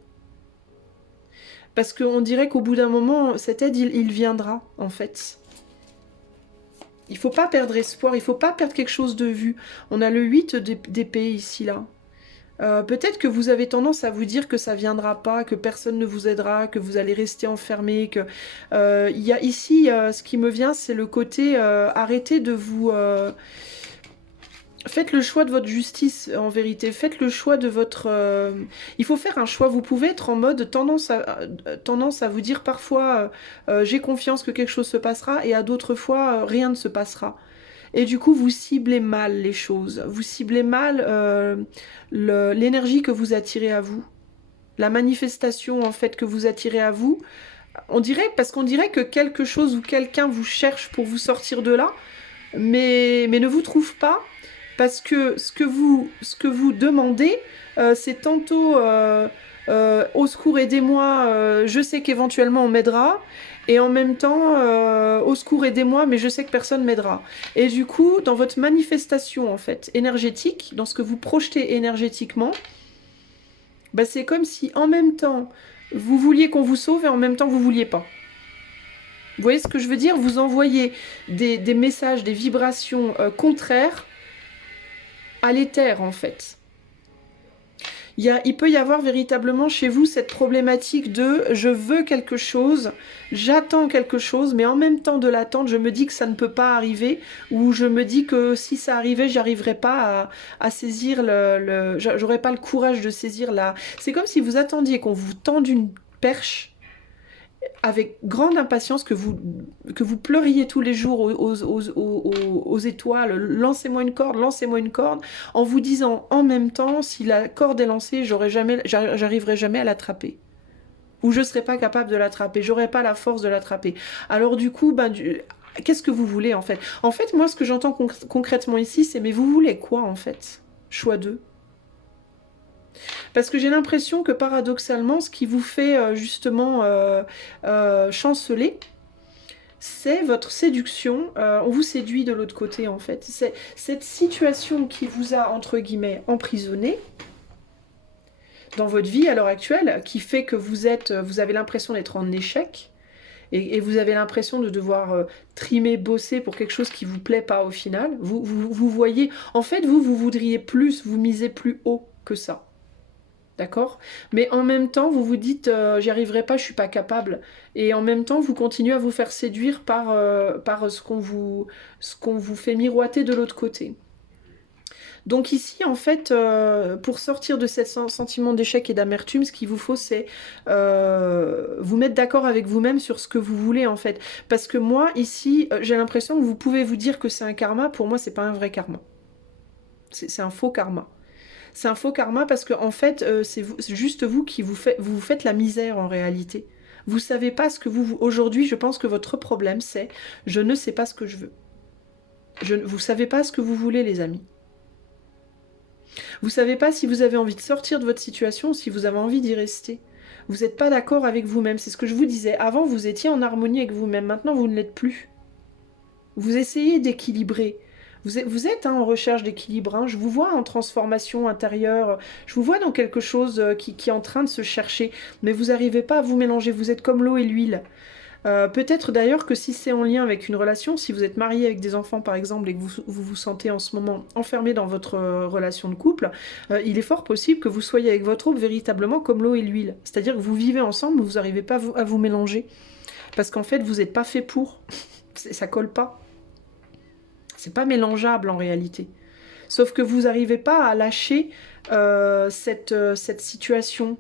Parce qu'on dirait qu'au bout d'un moment, cette aide, il viendra, en fait. Il faut pas perdre espoir, il faut pas perdre quelque chose de vue. On a le 8 d'épée ici, là. Peut-être que vous avez tendance à vous dire que ça viendra pas, que personne ne vous aidera, que vous allez rester enfermé, que il y a ici ce qui me vient, c'est le côté arrêtez de vous faites le choix de votre justice en vérité, faites le choix de votre il faut faire un choix, vous pouvez être en mode tendance à vous dire parfois j'ai confiance que quelque chose se passera et à d'autres fois rien ne se passera. Et du coup, vous ciblez mal les choses. Vous ciblez mal l'énergie que vous attirez à vous. La manifestation, en fait, que vous attirez à vous. Parce qu'on dirait que quelque chose ou quelqu'un vous cherche pour vous sortir de là, mais ne vous trouve pas. Parce que ce que vous demandez, c'est tantôt au secours, aidez-moi, je sais qu'éventuellement on m'aidera. Et en même temps, au secours, aidez-moi, mais je sais que personne m'aidera. Et du coup, dans votre manifestation, en fait, énergétique, dans ce que vous projetez énergétiquement, bah, c'est comme si en même temps, vous vouliez qu'on vous sauve et en même temps, vous vouliez pas. Vous voyez ce que je veux dire? Vous envoyez des messages, des vibrations contraires à l'éther, en fait. Il peut y avoir véritablement chez vous cette problématique de je veux quelque chose, j'attends quelque chose, mais en même temps de l'attente, je me dis que ça ne peut pas arriver, ou je me dis que si ça arrivait, j'arriverais pas à saisir j'aurais pas le courage de saisir la. C'est comme si vous attendiez qu'on vous tende une perche avec grande impatience, que vous pleuriez tous les jours aux étoiles, lancez-moi une corde, en vous disant en même temps, si la corde est lancée, j'arriverai jamais à l'attraper. Ou je ne serai pas capable de l'attraper, j'aurai pas la force de l'attraper. Alors du coup, qu'est-ce que vous voulez en fait? En fait, moi, ce que j'entends concrètement ici, c'est mais vous voulez quoi en fait? Choix 2. Parce que j'ai l'impression que paradoxalement, ce qui vous fait justement chanceler, c'est votre séduction. On vous séduit de l'autre côté en fait. C'est cette situation qui vous a, entre guillemets, emprisonné dans votre vie à l'heure actuelle, qui fait que vous avez l'impression d'être en échec. Et vous avez l'impression de devoir trimer, bosser pour quelque chose qui vous plaît pas au final. Vous voyez, en fait, vous voudriez plus, vous misez plus haut que ça. D'accord? Mais en même temps, vous vous dites j'y arriverai pas, je suis pas capable. Et en même temps, vous continuez à vous faire séduire par ce qu'on vous fait miroiter de l'autre côté. Donc ici, en fait, pour sortir de ce sentiment d'échec et d'amertume, ce qu'il vous faut, c'est vous mettre d'accord avec vous-même sur ce que vous voulez, en fait. Parce que moi, ici, j'ai l'impression que vous pouvez vous dire que c'est un karma. Pour moi, c'est pas un vrai karma. C'est un faux karma. C'est un faux karma parce que en fait, c'est juste vous qui vous faites la misère en réalité. Vous savez pas ce que aujourd'hui, je pense que votre problème c'est je ne sais pas ce que je veux. Vous savez pas ce que vous voulez, les amis. Vous savez pas si vous avez envie de sortir de votre situation ou si vous avez envie d'y rester. Vous n'êtes pas d'accord avec vous-même. C'est ce que je vous disais. Avant, vous étiez en harmonie avec vous-même. Maintenant, vous ne l'êtes plus. Vous essayez d'équilibrer. Vous êtes en recherche d'équilibre, hein. Je vous vois en transformation intérieure, je vous vois dans quelque chose qui est en train de se chercher, mais vous n'arrivez pas à vous mélanger, vous êtes comme l'eau et l'huile. Peut-être d'ailleurs que si c'est en lien avec une relation, si vous êtes marié avec des enfants par exemple et que vous sentez en ce moment enfermé dans votre relation de couple, il est fort possible que vous soyez avec votre autre véritablement comme l'eau et l'huile. C'est-à-dire que vous vivez ensemble, mais vous n'arrivez pas à vous mélanger. Parce qu'en fait, vous n'êtes pas fait pour. Ça colle pas. C'est pas mélangeable en réalité. Sauf que vous n'arrivez pas à lâcher cette situation.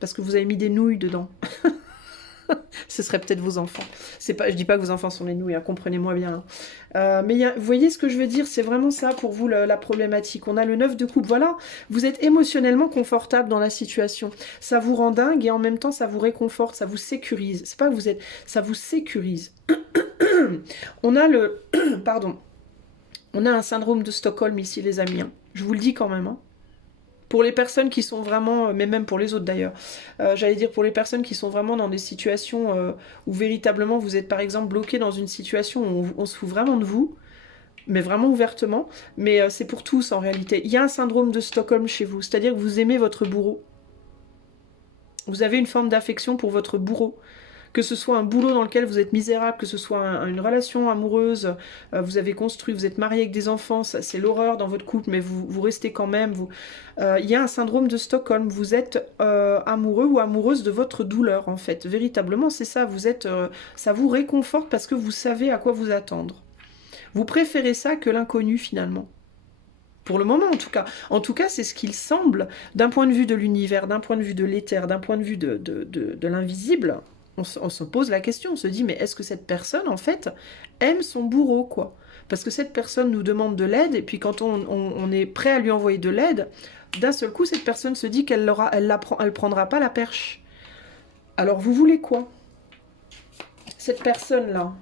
Parce que vous avez mis des nouilles dedans. Ce serait peut-être vos enfants. C'est pas, je dis pas que vos enfants sont des nouilles, hein, comprenez-moi bien. Hein. Mais vous voyez ce que je veux dire, c'est vraiment ça pour vous la problématique. On a le 9 de coupe, voilà. Vous êtes émotionnellement confortable dans la situation. Ça vous rend dingue et en même temps ça vous réconforte, ça vous sécurise. C'est pas que vous êtes, ça vous sécurise. On a le, pardon, on a un syndrome de Stockholm ici les amis. Hein. Je vous le dis quand même. Hein. Pour les personnes qui sont vraiment, mais même pour les autres d'ailleurs, j'allais dire pour les personnes qui sont vraiment dans des situations où véritablement vous êtes par exemple bloqué dans une situation où on se fout vraiment de vous, mais vraiment ouvertement, mais c'est pour tous en réalité. Il y a un syndrome de Stockholm chez vous, c'est-à-dire que vous aimez votre bourreau. Vous avez une forme d'affection pour votre bourreau. Que ce soit un boulot dans lequel vous êtes misérable, que ce soit une relation amoureuse, vous avez construit, vous êtes marié avec des enfants, c'est l'horreur dans votre couple, mais vous restez quand même. Il y a un syndrome de Stockholm, vous êtes amoureux ou amoureuse de votre douleur en fait. Véritablement, c'est ça, ça vous réconforte parce que vous savez à quoi vous attendre. Vous préférez ça que l'inconnu finalement. Pour le moment en tout cas. En tout cas, c'est ce qu'il semble, d'un point de vue de l'univers, d'un point de vue de l'éther, d'un point de vue de l'invisible. On se pose la question, on se dit, mais est-ce que cette personne, en fait, aime son bourreau, quoi? Parce que cette personne nous demande de l'aide, et puis quand on est prêt à lui envoyer de l'aide, d'un seul coup, cette personne se dit qu'elle prendra pas la perche. Alors, vous voulez quoi? Cette personne-là.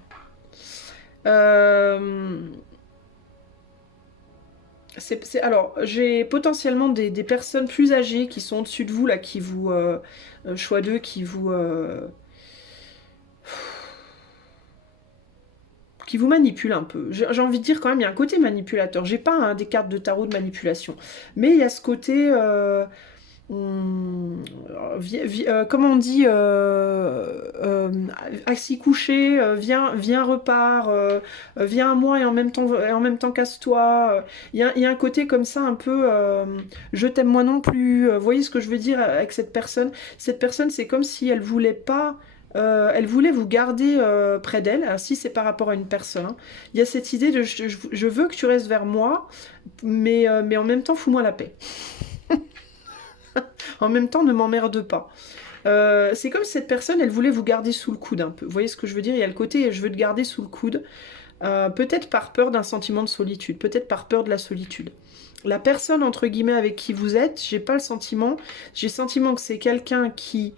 Alors, j'ai potentiellement des personnes plus âgées qui sont au-dessus de vous, là, qui vous... choix d'eux, qui vous manipule un peu. J'ai envie de dire quand même, il y a un côté manipulateur. J'ai pas hein, des cartes de tarot de manipulation. Mais il y a ce côté... comment on dit assis couché, viens repars, viens à moi et en même temps casse-toi. Il y a un côté comme ça un peu je t'aime moi non plus. Vous voyez ce que je veux dire avec cette personne? Cette personne, c'est comme si elle voulait pas. Elle voulait vous garder près d'elle, alors, si c'est par rapport à une personne. Hein. Il y a cette idée de je veux que tu restes vers moi, mais en même temps, fous-moi la paix. En même temps, ne m'emmerde pas. C'est comme si cette personne, elle voulait vous garder sous le coude un peu. Vous voyez ce que je veux dire? Il y a le côté, je veux te garder sous le coude. Peut-être par peur d'un sentiment de solitude, peut-être par peur de la solitude. La personne, entre guillemets, avec qui vous êtes, j'ai pas le sentiment. J'ai le sentiment que c'est quelqu'un qui...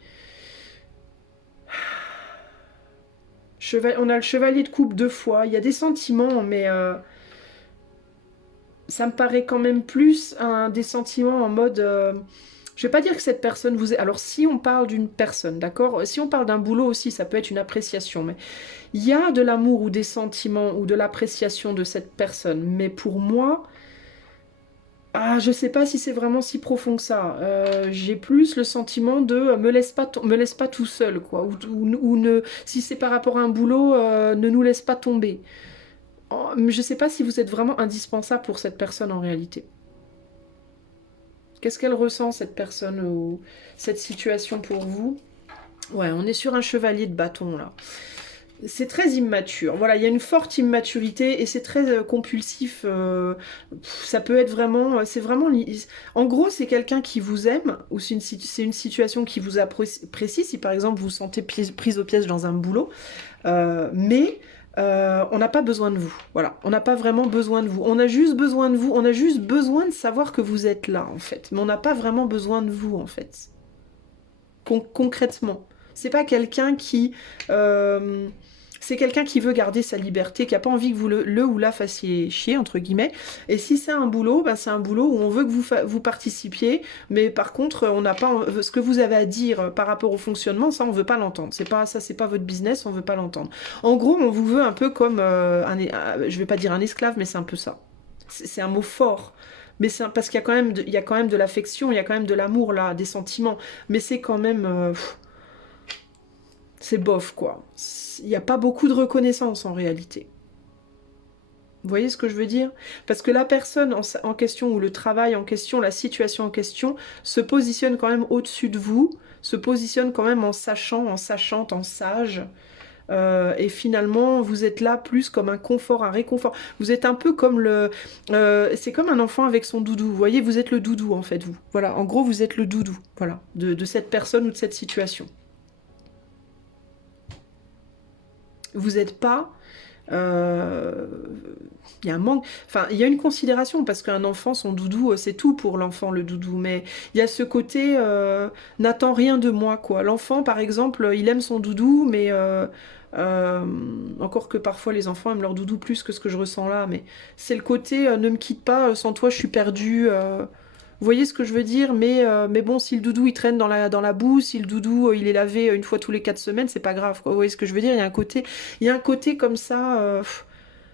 On a le chevalier de coupe 2 fois. Il y a des sentiments, mais... ça me paraît quand même plus des sentiments en mode... je vais pas dire que cette personne vous est... Alors si on parle d'une personne, d'accord? Si on parle d'un boulot aussi, ça peut être une appréciation. Mais il y a de l'amour ou des sentiments ou de l'appréciation de cette personne. Mais pour moi... Ah, je sais pas si c'est vraiment si profond que ça. J'ai plus le sentiment de me laisse pas tout seul, quoi. Si c'est par rapport à un boulot, ne nous laisse pas tomber. Oh, je sais pas si vous êtes vraiment indispensable pour cette personne en réalité. Qu'est-ce qu'elle ressent, cette personne, ou cette situation pour vous? Ouais, on est sur un chevalier de bâton, là. C'est très immature. Voilà, il y a une forte immaturité et c'est très compulsif. Ça peut être vraiment... C'est vraiment... En gros, c'est quelqu'un qui vous aime ou c'est une situation qui vous apprécie. Si par exemple, vous vous sentez prise au piège dans un boulot. Mais... on n'a pas besoin de vous, voilà, on n'a pas vraiment besoin de vous, on a juste besoin de vous, on a juste besoin de savoir que vous êtes là en fait, mais on n'a pas vraiment besoin de vous en fait, concrètement. C'est pas quelqu'un qui... c'est quelqu'un qui veut garder sa liberté, qui n'a pas envie que vous le ou la fassiez chier, entre guillemets. Et si c'est un boulot, bah, c'est un boulot où on veut que vous participiez, mais par contre, on n'a pas ce que vous avez à dire par rapport au fonctionnement, ça, on veut pas l'entendre. C'est pas votre business, on veut pas l'entendre. En gros, on vous veut un peu comme, je vais pas dire un esclave, mais c'est un peu ça. C'est un mot fort. Mais c'est parce qu'il y a quand même de l'affection, il y a quand même de l'amour là, des sentiments. Mais c'est quand même... c'est bof, quoi. Il n'y a pas beaucoup de reconnaissance en réalité. Vous voyez ce que je veux dire? Parce que la personne en question, ou le travail en question, la situation en question, se positionne quand même au-dessus de vous, se positionne quand même en sachant, en sachante, en sage. et finalement vous êtes là plus comme un confort, un réconfort. Vous êtes un peu comme c'est comme un enfant avec son doudou. Vous voyez, vous êtes le doudou en fait, vous. Voilà, en gros vous êtes le doudou, voilà, de cette personne ou de cette situation. Vous n'êtes pas... il y a un manque, enfin il y a une considération parce qu'un enfant, son doudou, c'est tout pour l'enfant le doudou, mais il y a ce côté n'attend rien de moi quoi. L'enfant par exemple, il aime son doudou, mais euh, encore que parfois les enfants aiment leur doudou plus que ce que je ressens là, mais c'est le côté ne me quitte pas, sans toi je suis perdue. Vous voyez ce que je veux dire, mais bon, si le doudou il traîne dans la boue, si le doudou il est lavé une fois tous les 4 semaines, c'est pas grave, quoi. Vous voyez ce que je veux dire, il y a un côté comme ça,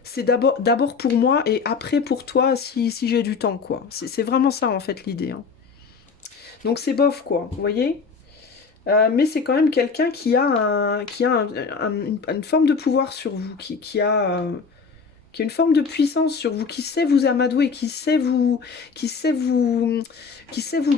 c'est d'abord pour moi et après pour toi si j'ai du temps, quoi. C'est vraiment ça en fait l'idée, hein. Donc c'est bof, quoi, vous voyez. Mais c'est quand même quelqu'un qui a une forme de pouvoir sur vous, qui a une forme de puissance sur vous, qui sait vous amadouer, qui sait vous, qui sait vous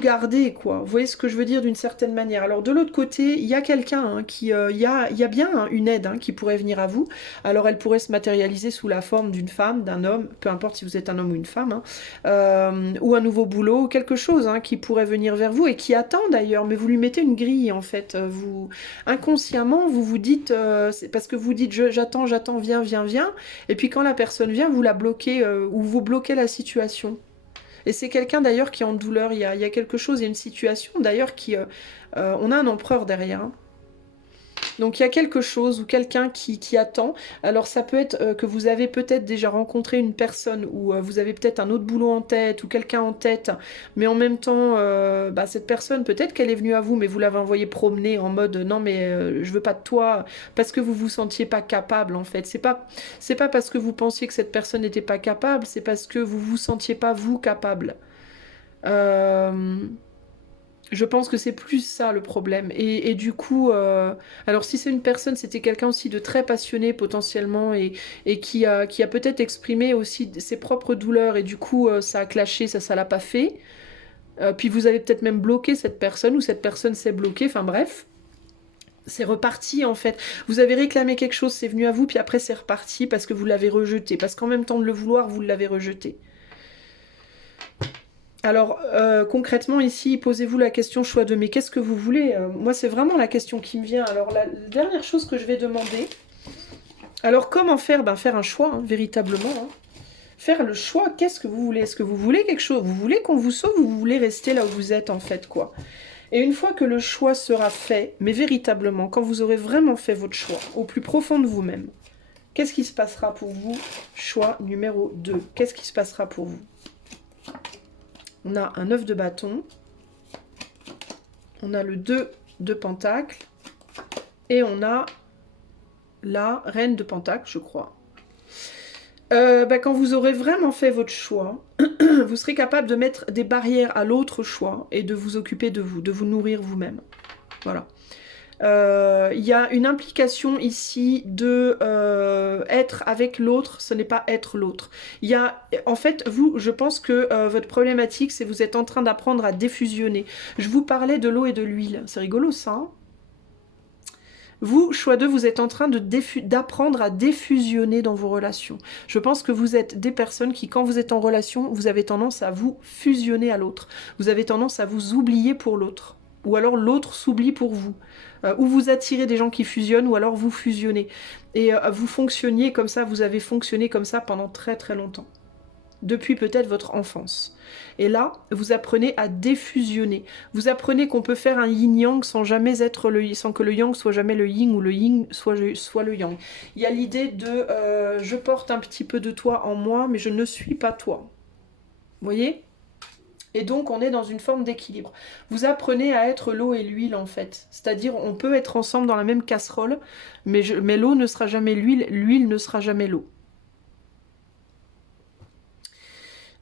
garder, quoi. Vous voyez ce que je veux dire d'une certaine manière. Alors de l'autre côté, il y a quelqu'un il y a bien une aide qui pourrait venir à vous. Alors elle pourrait se matérialiser sous la forme d'une femme, d'un homme, peu importe si vous êtes un homme ou une femme, ou un nouveau boulot, ou quelque chose qui pourrait venir vers vous et qui attend d'ailleurs, mais vous lui mettez une grille en fait. Vous inconsciemment, vous vous dites, c'est parce que vous dites j'attends, j'attends, viens, viens, viens. Et puis quand la personne vient, vous la bloquez ou vous bloquez la situation. Et c'est quelqu'un d'ailleurs qui est en douleur. Il y a quelque chose, il y a une situation d'ailleurs qui... on a un empereur derrière, hein. Donc il y a quelque chose ou quelqu'un qui attend. Alors ça peut être que vous avez peut-être déjà rencontré une personne ou vous avez peut-être un autre boulot en tête ou quelqu'un en tête, mais en même temps, cette personne, peut-être qu'elle est venue à vous, mais vous l'avez envoyée promener en mode non mais je veux pas de toi parce que vous vous sentiez pas capable en fait. C'est pas parce que vous pensiez que cette personne n'était pas capable, c'est parce que vous vous sentiez pas vous capable. Euh, je pense que c'est plus ça le problème. Et du coup, alors si c'est une personne, c'était quelqu'un aussi de très passionné potentiellement et qui a peut-être exprimé aussi ses propres douleurs et du coup ça a clashé, ça l'a pas fait. Puis vous avez peut-être même bloqué cette personne ou cette personne s'est bloquée, enfin bref. C'est reparti en fait. Vous avez réclamé quelque chose, c'est venu à vous, puis après c'est reparti parce que vous l'avez rejeté. Parce qu'en même temps de le vouloir, vous l'avez rejeté. Alors, concrètement, ici, posez-vous la question choix de mais qu'est-ce que vous voulez. Moi, c'est vraiment la question qui me vient. Alors, la dernière chose que je vais demander, alors comment faire? Ben, faire un choix, véritablement, hein. Faire le choix, qu'est-ce que vous voulez? Est-ce que vous voulez quelque chose? Vous voulez qu'on vous sauve ou vous voulez rester là où vous êtes, en fait, quoi? Et une fois que le choix sera fait, mais véritablement, quand vous aurez vraiment fait votre choix, au plus profond de vous-même, qu'est-ce qui se passera pour vous? Choix numéro 2. Qu'est-ce qui se passera pour vous? On a un 9 de bâton. On a le 2 de pentacle. Et on a la reine de pentacle, je crois. Quand vous aurez vraiment fait votre choix, vous serez capable de mettre des barrières à l'autre choix et de vous occuper de vous nourrir vous-même. Voilà. Il y a une implication ici de être avec l'autre, ce n'est pas être l'autre. Il y a, en fait, vous, je pense que votre problématique, c'est que vous êtes en train d'apprendre à défusionner. Je vous parlais de l'eau et de l'huile. C'est rigolo ça, hein? Vous, choix 2, vous êtes en train d'apprendre à défusionner dans vos relations. Je pense que vous êtes des personnes qui, quand vous êtes en relation, vous avez tendance à vous fusionner à l'autre. Vous avez tendance à vous oublier pour l'autre. Ou alors l'autre s'oublie pour vous. Ou vous attirez des gens qui fusionnent, ou alors vous fusionnez. Et vous fonctionniez comme ça, vous avez fonctionné comme ça pendant très très longtemps. Depuis peut-être votre enfance. Et là, vous apprenez à défusionner. Vous apprenez qu'on peut faire un yin-yang sans jamais être sans que le yang soit jamais le yin ou le yin soit le yang. Il y a l'idée de je porte un petit peu de toi en moi, mais je ne suis pas toi. Vous voyez? Et donc on est dans une forme d'équilibre. Vous apprenez à être l'eau et l'huile en fait. C'est-à-dire on peut être ensemble dans la même casserole, mais l'eau ne sera jamais l'huile, l'huile ne sera jamais l'eau.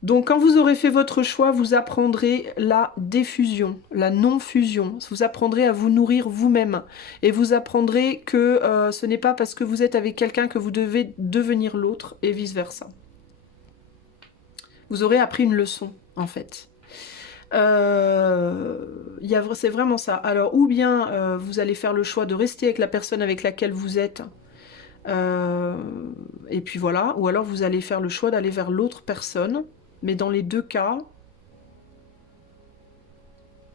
Donc quand vous aurez fait votre choix, vous apprendrez la défusion, la non-fusion. Vous apprendrez à vous nourrir vous-même. Et vous apprendrez que ce n'est pas parce que vous êtes avec quelqu'un que vous devez devenir l'autre et vice-versa. Vous aurez appris une leçon, en fait. C'est vraiment ça. Alors, ou bien vous allez faire le choix de rester avec la personne avec laquelle vous êtes Et puis voilà, ou alors vous allez faire le choix d'aller vers l'autre personne, mais dans les deux cas,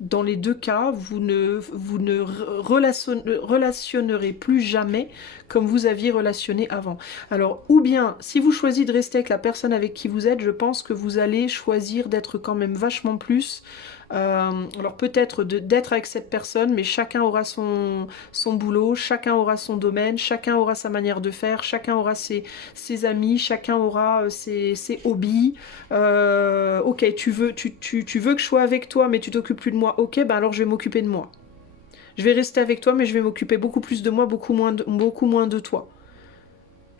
vous ne relationnerez plus jamais comme vous aviez relationné avant. Alors, ou bien, si vous choisissez de rester avec la personne avec qui vous êtes, je pense que vous allez choisir d'être quand même vachement plus... alors peut-être d'être avec cette personne, mais chacun aura son boulot, chacun aura son domaine, chacun aura sa manière de faire, chacun aura ses amis, chacun aura ses hobbies. Ok, tu veux que je sois avec toi, mais tu t'occupes plus de moi. Ok, ben alors je vais m'occuper de moi. Je vais rester avec toi, mais je vais m'occuper beaucoup plus de moi, beaucoup moins de toi.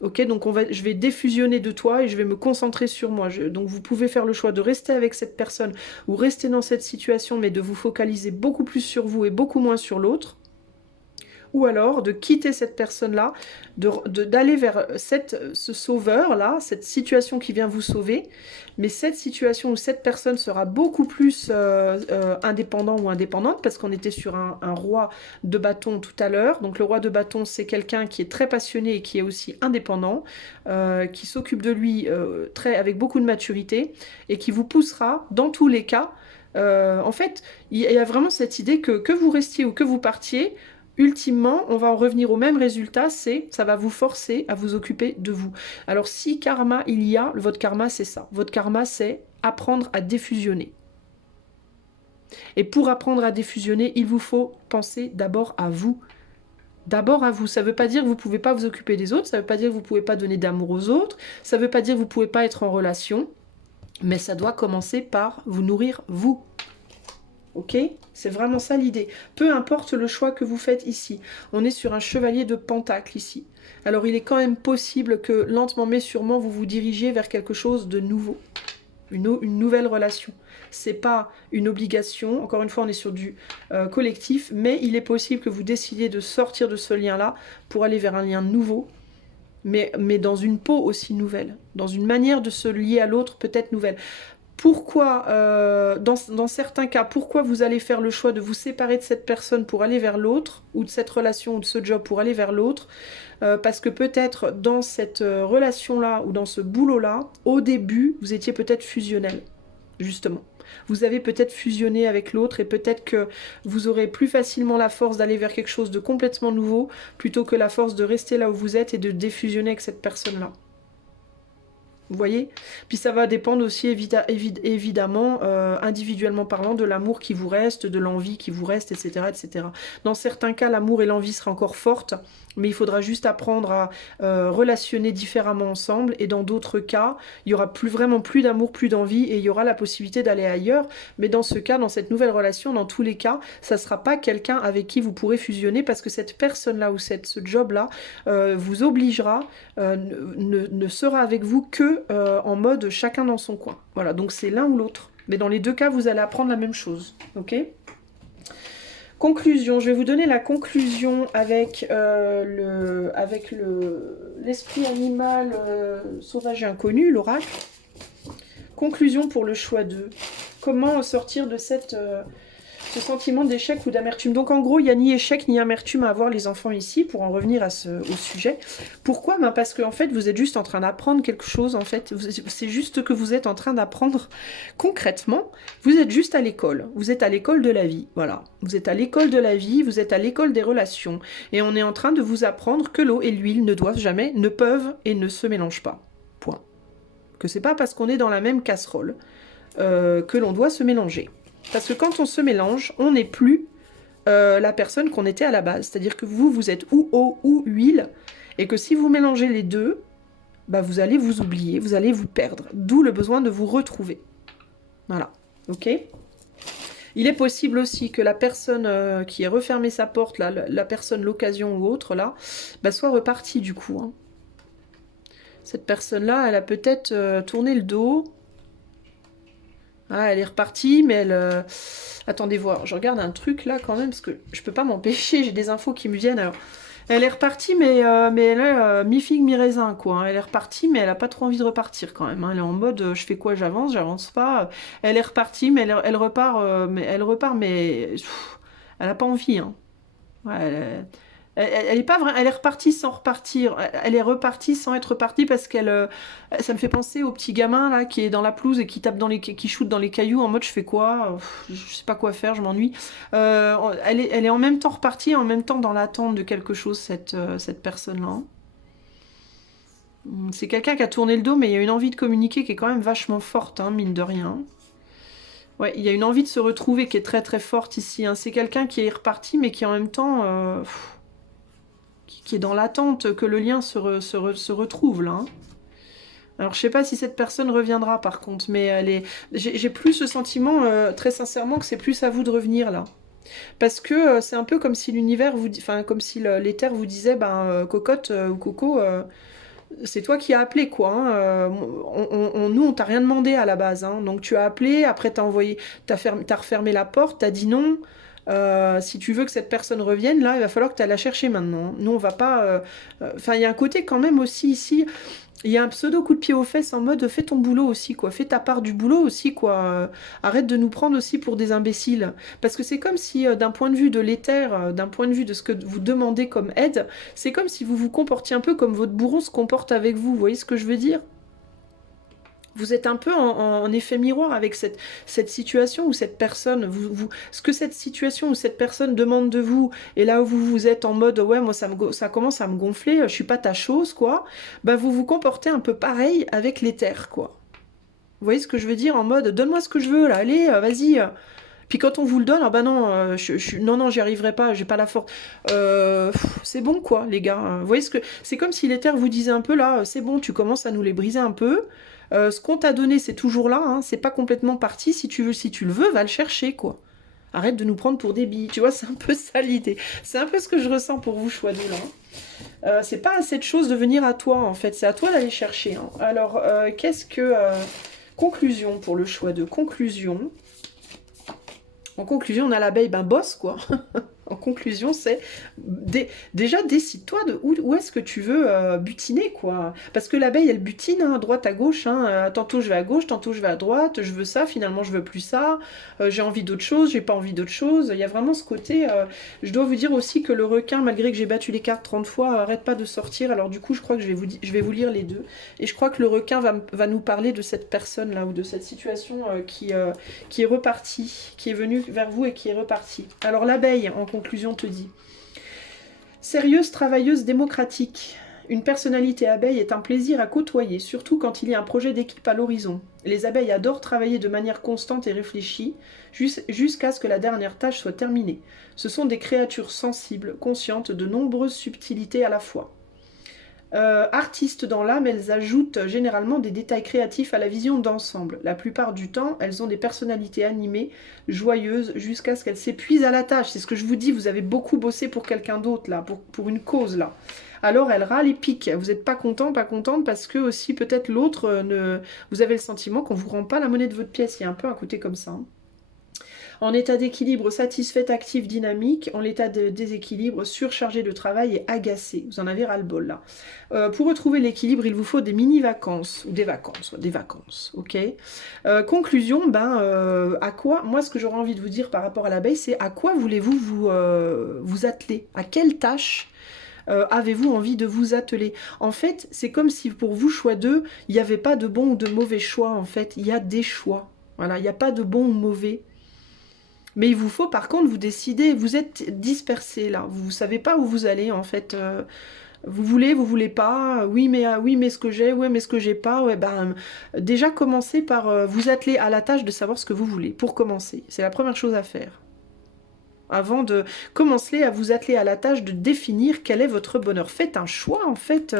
Ok, donc je vais défusionner de toi et je vais me concentrer sur moi. Donc vous pouvez faire le choix de rester avec cette personne ou rester dans cette situation, mais de vous focaliser beaucoup plus sur vous et beaucoup moins sur l'autre. Ou alors de quitter cette personne-là, d'aller vers ce sauveur-là, cette situation qui vient vous sauver, mais cette situation où cette personne sera beaucoup plus indépendant ou indépendante, parce qu'on était sur un roi de bâton tout à l'heure, donc le roi de bâton c'est quelqu'un qui est très passionné et qui est aussi indépendant, qui s'occupe de lui avec beaucoup de maturité, et qui vous poussera dans tous les cas. En fait, il y a vraiment cette idée que vous restiez ou que vous partiez, ultimement, on va en revenir au même résultat, ça va vous forcer à vous occuper de vous. Alors si karma il y a, votre karma c'est ça. Votre karma c'est apprendre à défusionner. Et pour apprendre à défusionner, il vous faut penser d'abord à vous. D'abord à vous. Ça ne veut pas dire que vous ne pouvez pas vous occuper des autres, ça ne veut pas dire que vous ne pouvez pas donner d'amour aux autres, ça ne veut pas dire que vous ne pouvez pas être en relation, mais ça doit commencer par vous nourrir vous. Ok? C'est vraiment ça l'idée. Peu importe le choix que vous faites ici. On est sur un chevalier de pentacle ici. Alors il est quand même possible que lentement mais sûrement vous vous dirigiez vers quelque chose de nouveau. Une nouvelle relation. C'est pas une obligation. Encore une fois, on est sur du collectif. Mais il est possible que vous décidiez de sortir de ce lien-là pour aller vers un lien nouveau. Mais dans une peau aussi nouvelle. Dans une manière de se lier à l'autre peut-être nouvelle. Pourquoi, dans certains cas, pourquoi vous allez faire le choix de vous séparer de cette personne pour aller vers l'autre, ou de cette relation ou de ce job pour aller vers l'autre, parce que peut-être dans cette relation-là ou dans ce boulot-là, au début, vous étiez peut-être fusionnel, justement. Vous avez peut-être fusionné avec l'autre et peut-être que vous aurez plus facilement la force d'aller vers quelque chose de complètement nouveau plutôt que la force de rester là où vous êtes et de défusionner avec cette personne-là. Vous voyez? Puis ça va dépendre aussi évidemment, individuellement parlant, de l'amour qui vous reste, de l'envie qui vous reste, etc., etc. Dans certains cas, l'amour et l'envie seraient encore fortes, mais il faudra juste apprendre à relationner différemment ensemble. Et dans d'autres cas, il y aura vraiment plus d'amour, plus d'envie, et il y aura la possibilité d'aller ailleurs. Mais dans ce cas, dans cette nouvelle relation, dans tous les cas, ça ne sera pas quelqu'un avec qui vous pourrez fusionner, parce que cette personne-là ou ce job-là vous obligera, ne sera avec vous que en mode chacun dans son coin. Voilà, donc c'est l'un ou l'autre. Mais dans les deux cas, vous allez apprendre la même chose. Ok ? Conclusion, je vais vous donner la conclusion avec l'esprit animal sauvage et inconnu, l'oracle. Conclusion pour le choix 2. Comment sortir de ce sentiment d'échec ou d'amertume. Donc en gros, il n'y a ni échec ni amertume à avoir les enfants ici, pour en revenir au sujet. Pourquoi? Parce que en fait, vous êtes juste en train d'apprendre quelque chose, en fait. C'est juste que vous êtes en train d'apprendre concrètement. Vous êtes juste à l'école. Vous êtes à l'école de la vie, voilà. Vous êtes à l'école de la vie, vous êtes à l'école des relations. Et on est en train de vous apprendre que l'eau et l'huile ne peuvent et ne se mélangent pas. Point. Que c'est pas parce qu'on est dans la même casserole que l'on doit se mélanger. Parce que quand on se mélange, on n'est plus la personne qu'on était à la base. C'est-à-dire que vous êtes ou eau ou huile, et que si vous mélangez les deux, bah vous allez vous oublier, vous allez vous perdre. D'où le besoin de vous retrouver. Voilà, ok ? Il est possible aussi que la personne qui ait refermé sa porte, là, la personne, l'occasion ou autre, là, bah, soit repartie du coup. Hein. Cette personne-là, elle a peut-être tourné le dos. Ah, elle est repartie, mais elle... Attendez voir, je regarde un truc là quand même, parce que je peux pas m'empêcher, j'ai des infos qui me viennent. Alors, elle est repartie, mais elle est mi-figue, mi-raisin, quoi. Hein. Elle est repartie, mais elle a pas trop envie de repartir quand même. Hein. Elle est en mode, je fais quoi, j'avance pas. Elle est repartie, mais elle repart, mais pff, elle a pas envie. Hein. Ouais, Elle est pas elle est repartie sans repartir. Elle est repartie sans être repartie parce qu'elle, ça me fait penser au petit gamin là qui est dans la pelouse et qui tape qui shoot dans les cailloux en mode je fais quoi? Je sais pas quoi faire, je m'ennuie. Elle est en même temps repartie, en même temps dans l'attente de quelque chose cette personne-là. C'est quelqu'un qui a tourné le dos, mais il y a une envie de communiquer qui est quand même vachement forte, hein, mine de rien. Ouais, il y a une envie de se retrouver qui est très très forte ici, hein. C'est quelqu'un qui est reparti, mais qui en même temps, qui est dans l'attente que le lien se retrouve là, hein. Alors je sais pas si cette personne reviendra par contre, mais j'ai plus ce sentiment, très sincèrement, que c'est plus à vous de revenir là. Parce que c'est un peu comme si l'univers vous enfin comme si l'éther vous disait, ben cocotte ou coco, c'est toi qui as appelé quoi, hein. Nous on t'a rien demandé à la base, hein. Donc tu as appelé, après t'as refermé la porte, t'as dit non. Si tu veux que cette personne revienne, là, il va falloir que tu ailles la chercher maintenant. Nous, on va pas. Enfin, il y a un côté quand même aussi ici. Il y a un pseudo coup de pied aux fesses en mode fais ton boulot aussi, quoi. Fais ta part du boulot aussi, quoi. Arrête de nous prendre aussi pour des imbéciles. Parce que c'est comme si, d'un point de vue de l'éther, d'un point de vue de ce que vous demandez comme aide, c'est comme si vous vous comportiez un peu comme votre bourreau se comporte avec vous. Vous voyez ce que je veux dire? Vous êtes un peu en effet miroir avec cette situation ou cette personne. Ce que cette situation ou cette personne demande de vous, et là où vous êtes en mode ouais, moi ça commence à me gonfler, je suis pas ta chose, quoi. Bah vous vous comportez un peu pareil avec l'éther, quoi. Vous voyez ce que je veux dire? En mode donne-moi ce que je veux là, allez, vas-y. Puis quand on vous le donne, ah bah non, non, j'y arriverai pas, j'ai pas la force. C'est bon quoi, les gars. Vous voyez ce que c'est comme si l'éther vous disait un peu là, c'est bon, tu commences à nous les briser un peu. Ce qu'on t'a donné, c'est toujours là, hein, c'est pas complètement parti. Si tu le veux, va le chercher quoi. Arrête de nous prendre pour des billes. Tu vois, c'est un peu ça l'idée. C'est un peu ce que je ressens pour vous, choix de là. C'est pas à cette chose de venir à toi en fait, c'est à toi d'aller chercher, hein. Alors, qu'est-ce que conclusion pour le choix de conclusion? En conclusion, on a l'abeille, ben bosse quoi. En conclusion, c'est déjà décide-toi de où est-ce que tu veux butiner quoi. Parce que l'abeille, elle butine, hein, à droite, à gauche, hein. Tantôt je vais à gauche, tantôt je vais à droite. Je veux ça, finalement je veux plus ça. J'ai envie d'autre chose, j'ai pas envie d'autre chose. Il y a vraiment ce côté. Je dois vous dire aussi que le requin, malgré que j'ai battu les cartes 30 fois, arrête pas de sortir. Alors du coup, je crois que je vais vous lire les deux. Et je crois que le requin va nous parler de cette personne là ou de cette situation qui est repartie, qui est venue vers vous et qui est repartie. Alors l'abeille, en conclusion, te dit: sérieuse, travailleuse, démocratique. Une personnalité abeille est un plaisir à côtoyer, surtout quand il y a un projet d'équipe à l'horizon. Les abeilles adorent travailler de manière constante et réfléchie, jusqu'à ce que la dernière tâche soit terminée. Ce sont des créatures sensibles, conscientes de nombreuses subtilités à la fois. Artistes dans l'âme, elles ajoutent généralement des détails créatifs à la vision d'ensemble. La plupart du temps, elles ont des personnalités animées, joyeuses, jusqu'à ce qu'elles s'épuisent à la tâche. C'est ce que je vous dis, vous avez beaucoup bossé pour quelqu'un d'autre, là, pour une cause, là. Alors elles râlent et piquent. Vous n'êtes pas content, pas contente, parce que aussi peut-être l'autre, vous avez le sentiment qu'on ne vous rend pas la monnaie de votre pièce. Il y a un peu un côté comme ça, hein. En état d'équilibre, satisfaite, active, dynamique. En l'état de déséquilibre, surchargé de travail et agacé. Vous en avez ras-le-bol là. Pour retrouver l'équilibre, il vous faut des mini-vacances. Ou des vacances, ok. Conclusion, à quoi, moi ce que j'aurais envie de vous dire par rapport à l'abeille, c'est à quoi voulez-vous vous atteler? À quelle tâche avez-vous envie de vous atteler? En fait, c'est comme si pour vous, choix 2, il n'y avait pas de bon ou de mauvais choix, en fait. Il y a des choix. Voilà, il n'y a pas de bon ou mauvais. Mais il vous faut par contre vous décider, vous êtes dispersé là, vous ne savez pas où vous allez en fait. Vous voulez pas, oui mais ce que j'ai, ouais mais ce que j'ai pas, ouais déjà commencez par vous atteler à la tâche de savoir ce que vous voulez, pour commencer. C'est la première chose à faire. Avant de commencer à vous atteler à la tâche de définir quel est votre bonheur. Faites un choix en fait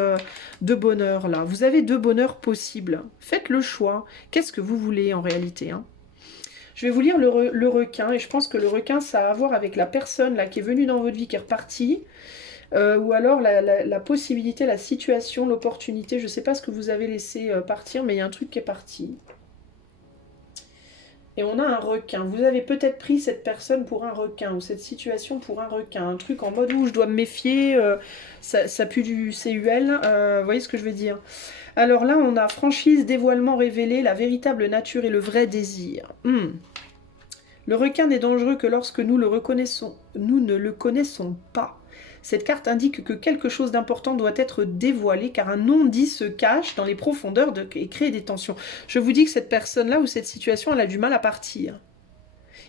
de bonheur là. Vous avez deux bonheurs possibles. Faites le choix. Qu'est-ce que vous voulez en réalité, hein? Je vais vous lire le requin, et je pense que le requin, ça a à voir avec la personne là, qui est venue dans votre vie, qui est repartie, ou alors la possibilité, la situation, l'opportunité. Je ne sais pas ce que vous avez laissé partir, mais il y a un truc qui est parti. Et on a un requin. Vous avez peut-être pris cette personne pour un requin, ou cette situation pour un requin. Un truc en mode où je dois me méfier, ça pue du CUL, vous voyez ce que je veux dire? Alors là, on a franchise, dévoilement révélé, la véritable nature et le vrai désir. Le requin n'est dangereux que lorsque nous ne le connaissons pas. Cette carte indique que quelque chose d'important doit être dévoilé car un non-dit se cache dans les profondeurs et crée des tensions. Je vous dis que cette personne-là ou cette situation, elle a du mal à partir.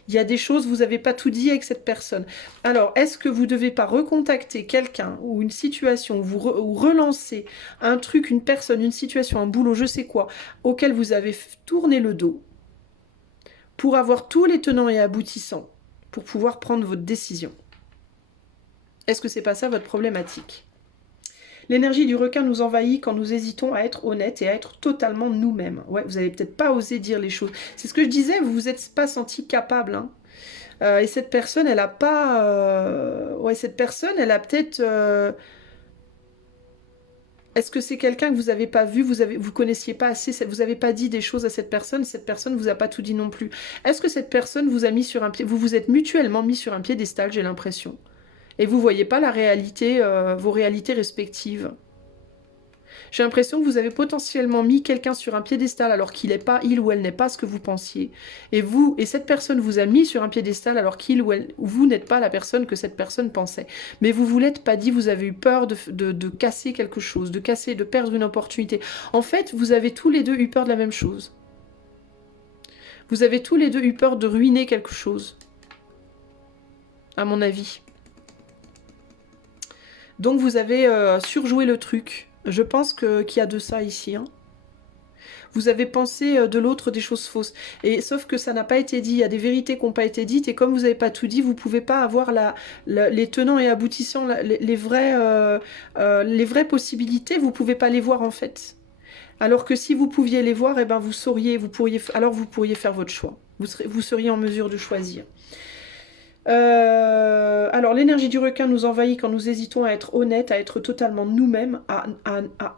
Il y a des choses, vous n'avez pas tout dit avec cette personne. Alors, est-ce que vous ne devez pas recontacter quelqu'un ou une situation, ou relancer un truc, une personne, une situation, un boulot, je sais quoi, auquel vous avez tourné le dos pour avoir tous les tenants et aboutissants pour pouvoir prendre votre décision? Est-ce que c'est pas ça votre problématique? L'énergie du requin nous envahit quand nous hésitons à être honnêtes et à être totalement nous-mêmes. Ouais, vous n'avez peut-être pas osé dire les choses. C'est ce que je disais, vous vous êtes pas senti capable. Hein. Et cette personne, elle a pas... Ouais, cette personne, elle a peut-être... Est-ce que c'est quelqu'un que vous n'avez pas vu, vous connaissiez pas assez, vous n'avez pas dit des choses à cette personne vous a pas tout dit non plus. Est-ce que cette personne vous a mis sur un pied... Vous vous êtes mutuellement mis sur un piédestal, j'ai l'impression. Et vous voyez pas la réalité, vos réalités respectives. J'ai l'impression que vous avez potentiellement mis quelqu'un sur un piédestal alors qu'il n'est pas, il ou elle n'est pas ce que vous pensiez. Et cette personne vous a mis sur un piédestal alors qu'il ou elle, vous n'êtes pas la personne que cette personne pensait. Mais vous vous l'êtes pas dit, vous avez eu peur de casser quelque chose, de perdre une opportunité. En fait, vous avez tous les deux eu peur de la même chose. Vous avez tous les deux eu peur de ruiner quelque chose. À mon avis. Donc vous avez surjoué le truc. Je pense qu'il y a de ça ici. Hein. Vous avez pensé de l'autre des choses fausses. Et sauf que ça n'a pas été dit. Il y a des vérités qui n'ont pas été dites. Et comme vous n'avez pas tout dit, vous ne pouvez pas avoir les tenants et aboutissants, les vraies possibilités. Vous ne pouvez pas les voir en fait. Alors que si vous pouviez les voir, eh ben vous sauriez, vous pourriez faire votre choix. Vous seriez en mesure de choisir. Alors l'énergie du requin nous envahit quand nous hésitons à être honnêtes, à être totalement nous-mêmes, à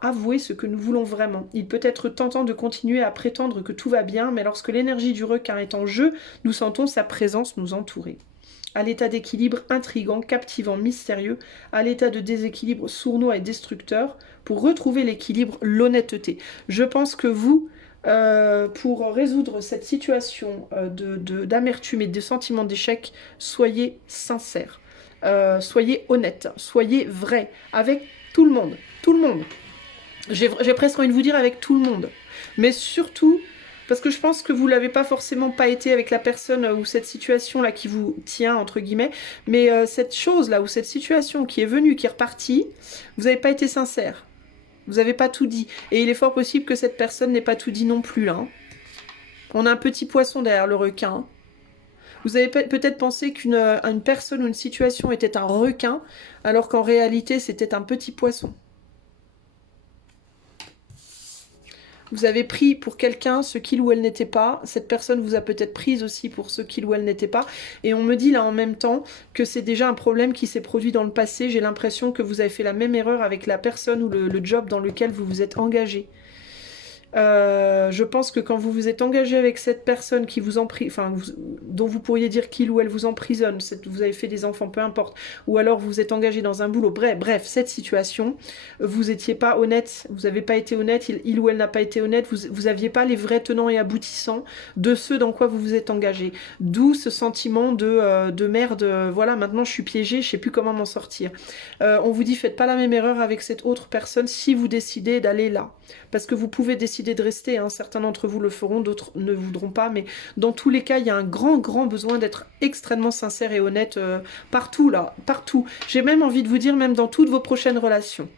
avouer ce que nous voulons vraiment. Il peut être tentant de continuer à prétendre que tout va bien, mais lorsque l'énergie du requin est en jeu, nous sentons sa présence nous entourer. À l'état d'équilibre intrigant, captivant, mystérieux, à l'état de déséquilibre sournois et destructeur, pour retrouver l'équilibre, l'honnêteté. Je pense que vous... pour résoudre cette situation d'amertume et de sentiment d'échec, soyez sincère, soyez honnête, soyez vrai, avec tout le monde, tout le monde. J'ai presque envie de vous dire avec tout le monde, mais surtout, parce que je pense que vous l'avez pas forcément pas été avec la personne ou cette situation-là qui vous tient, entre guillemets, mais cette chose-là ou cette situation qui est venue, qui est repartie, vous n'avez pas été sincère. Vous n'avez pas tout dit. Et il est fort possible que cette personne n'ait pas tout dit non plus, là. On a un petit poisson derrière le requin. Vous avez peut-être pensé qu'une personne ou une situation était un requin, alors qu'en réalité, c'était un petit poisson. Vous avez pris pour quelqu'un ce qu'il ou elle n'était pas. Cette personne vous a peut-être prise aussi pour ce qu'il ou elle n'était pas. Et on me dit là en même temps que c'est déjà un problème qui s'est produit dans le passé. J'ai l'impression que vous avez fait la même erreur avec la personne ou le job dans lequel vous vous êtes engagé. Je pense que quand vous vous êtes engagé avec cette personne qui vous dont vous pourriez dire qu'il ou elle vous emprisonne, vous avez fait des enfants, peu importe, ou alors vous vous êtes engagé dans un boulot, bref, cette situation, vous n'étiez pas honnête, vous n'avez pas été honnête, il ou elle n'a pas été honnête, vous n'aviez pas les vrais tenants et aboutissants de ce dans quoi vous vous êtes engagé. D'où ce sentiment de merde, voilà, maintenant je suis piégée, je sais plus comment m'en sortir. On vous dit, faites pas la même erreur avec cette autre personne si vous décidez d'aller là. Parce que vous pouvez décider de rester, hein. Certains d'entre vous le feront, d'autres ne voudront pas, mais dans tous les cas, il y a un grand besoin d'être extrêmement sincère et honnête partout là, partout. J'ai même envie de vous dire, même dans toutes vos prochaines relations.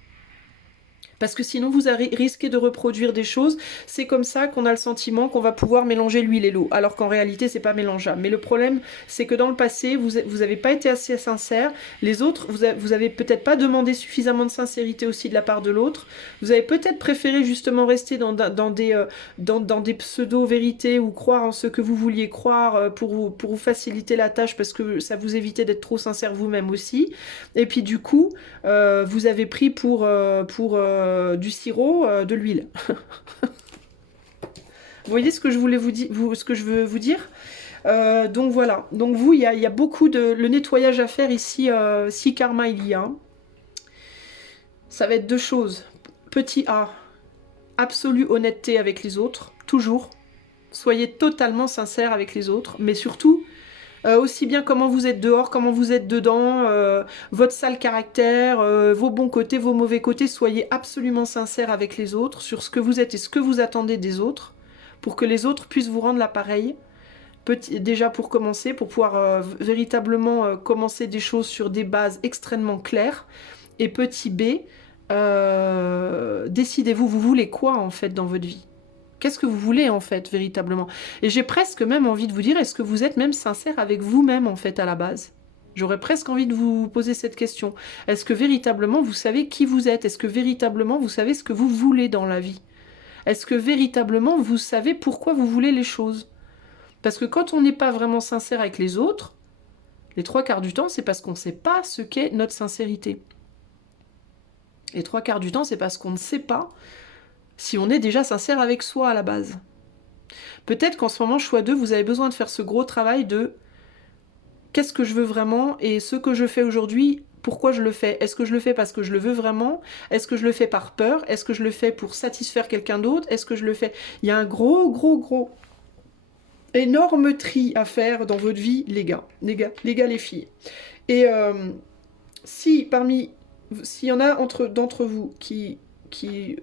Parce que sinon, vous risquez de reproduire des choses. C'est comme ça qu'on a le sentiment qu'on va pouvoir mélanger l'huile et l'eau. Alors qu'en réalité, c'est pas mélangeable. Mais le problème, c'est que dans le passé, vous n'avez pas été assez sincère. Les autres, vous avez peut-être pas demandé suffisamment de sincérité aussi de la part de l'autre. Vous avez peut-être préféré justement rester dans des pseudo-vérités ou croire en ce que vous vouliez croire pour vous faciliter la tâche parce que ça vous évitait d'être trop sincère vous-même aussi. Et puis du coup, vous avez pris pour du sirop, de l'huile. Vous voyez ce que je voulais ce que je veux vous dire. Donc voilà. Donc vous, il y a beaucoup le nettoyage à faire ici, si karma il y a. Ça va être deux choses. Petit A, absolue honnêteté avec les autres, toujours. Soyez totalement sincère avec les autres, mais surtout, aussi bien comment vous êtes dehors, comment vous êtes dedans, votre sale caractère, vos bons côtés, vos mauvais côtés. Soyez absolument sincère avec les autres sur ce que vous êtes et ce que vous attendez des autres, pour que les autres puissent vous rendre l'appareil. Déjà pour commencer, pour pouvoir véritablement commencer des choses sur des bases extrêmement claires. Et petit b, décidez-vous, vous voulez quoi en fait dans votre vie? Qu'est-ce que vous voulez en fait véritablement? Et j'ai presque même envie de vous dire, est-ce que vous êtes même sincère avec vous-même en fait à la base? J'aurais presque envie de vous poser cette question. Est-ce que véritablement vous savez qui vous êtes? Est-ce que véritablement vous savez ce que vous voulez dans la vie? Est-ce que véritablement vous savez pourquoi vous voulez les choses? Parce que quand on n'est pas vraiment sincère avec les autres, les 3/4 du temps, c'est parce qu'on ne sait pas ce qu'est notre sincérité. Les 3/4 du temps, c'est parce qu'on ne sait pas si on est déjà sincère avec soi à la base. Peut-être qu'en ce moment, choix 2, vous avez besoin de faire ce gros travail de qu'est-ce que je veux vraiment et ce que je fais aujourd'hui, pourquoi je le fais? Est-ce que je le fais parce que je le veux vraiment? Est-ce que je le fais par peur? Est-ce que je le fais pour satisfaire quelqu'un d'autre? Est-ce que je le fais... Il y a un gros, énorme tri à faire dans votre vie, les gars, les filles. Et s'il y en a d'entre vous qui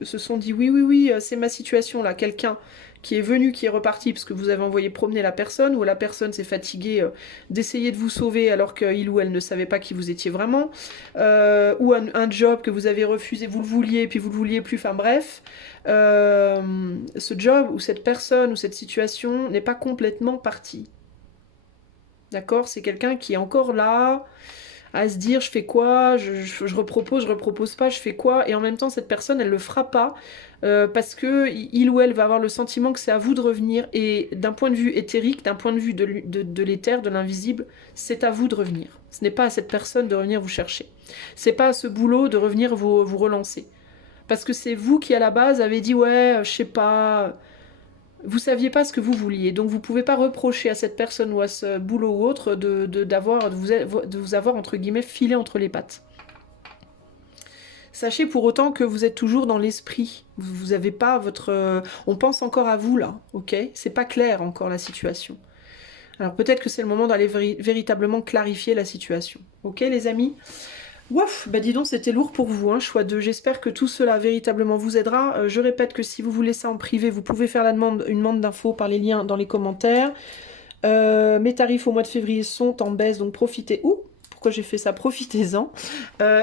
se sont dit oui, c'est ma situation là, quelqu'un qui est venu, qui est reparti parce que vous avez envoyé promener la personne, ou la personne s'est fatiguée d'essayer de vous sauver alors qu'il ou elle ne savait pas qui vous étiez vraiment, ou un job que vous avez refusé, vous le vouliez, puis vous le vouliez plus, enfin bref, ce job ou cette personne ou cette situation n'est pas complètement partie. D'accord? C'est quelqu'un qui est encore là, à se dire je fais quoi, je repropose pas, je fais quoi, et en même temps cette personne elle le fera pas parce que il ou elle va avoir le sentiment que c'est à vous de revenir, et d'un point de vue éthérique, d'un point de vue de l'éther, de l'invisible, c'est à vous de revenir. Ce n'est pas à cette personne de revenir vous chercher. C'est pas à ce boulot de revenir vous relancer. Parce que c'est vous qui à la base avez dit ouais, je sais pas, vous saviez pas ce que vous vouliez, donc vous pouvez pas reprocher à cette personne ou à ce boulot ou autre de vous avoir entre guillemets filé entre les pattes. Sachez pour autant que vous êtes toujours dans l'esprit. Vous avez pas votre... on pense encore à vous là, ok? C'est pas clair encore la situation. Alors peut-être que c'est le moment d'aller véritablement clarifier la situation. Ok les amis? Ouf, bah dis donc, c'était lourd pour vous, hein, choix 2. J'espère que tout cela véritablement vous aidera. Je répète que si vous voulez ça en privé, vous pouvez faire une demande d'infos par les liens dans les commentaires. Mes tarifs au mois de février sont en baisse, donc profitez. Ouh, pourquoi j'ai fait ça? Profitez-en.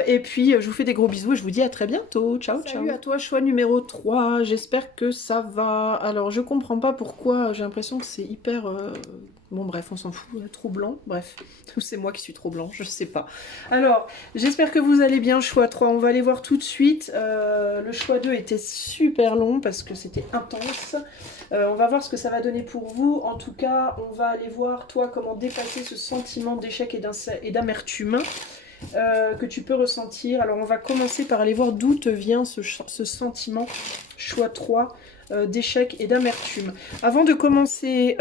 Et puis, je vous fais des gros bisous et je vous dis à très bientôt. Ciao, ciao. Salut à toi, choix numéro 3. J'espère que ça va. Alors, je comprends pas pourquoi. J'ai l'impression que c'est hyper... Bon bref, on s'en fout, trop blanc, bref, c'est moi qui suis trop blanc, je sais pas. Alors, j'espère que vous allez bien, choix 3, on va aller voir tout de suite. Le choix 2 était super long parce que c'était intense. On va voir ce que ça va donner pour vous. En tout cas, on va aller voir, toi, comment dépasser ce sentiment d'échec et d'amertume que tu peux ressentir. Alors, on va commencer par aller voir d'où te vient ce sentiment, choix 3, d'échec et d'amertume. Avant de commencer,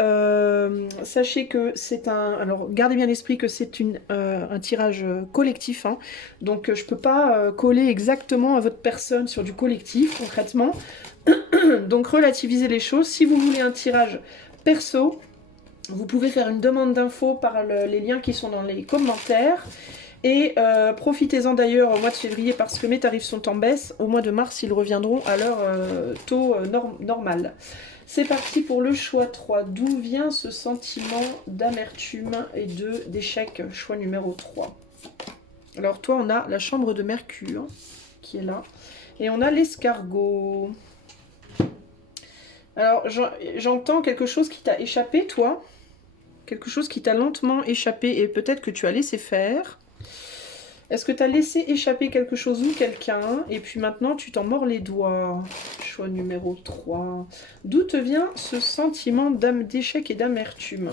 sachez que c'est un... Alors, gardez bien l'esprit que c'est un tirage collectif, hein. Donc je peux pas coller exactement à votre personne sur du collectif, concrètement. Donc relativisez les choses. Si vous voulez un tirage perso, vous pouvez faire une demande d'infos par les liens qui sont dans les commentaires. Et profitez-en d'ailleurs au mois de février parce que mes tarifs sont en baisse. Au mois de mars, ils reviendront à leur taux normal. C'est parti pour le choix 3. D'où vient ce sentiment d'amertume et d'échec? Choix numéro 3. Alors toi, on a la chambre de Mercure qui est là. Et on a l'escargot. Alors, j'entends quelque chose qui t'a échappé, toi. Quelque chose qui t'a lentement échappé et peut-être que tu as laissé faire. Est-ce que tu as laissé échapper quelque chose ou quelqu'un et puis maintenant tu t'en mords les doigts? Choix numéro 3. D'où te vient ce sentiment d'échec et d'amertume?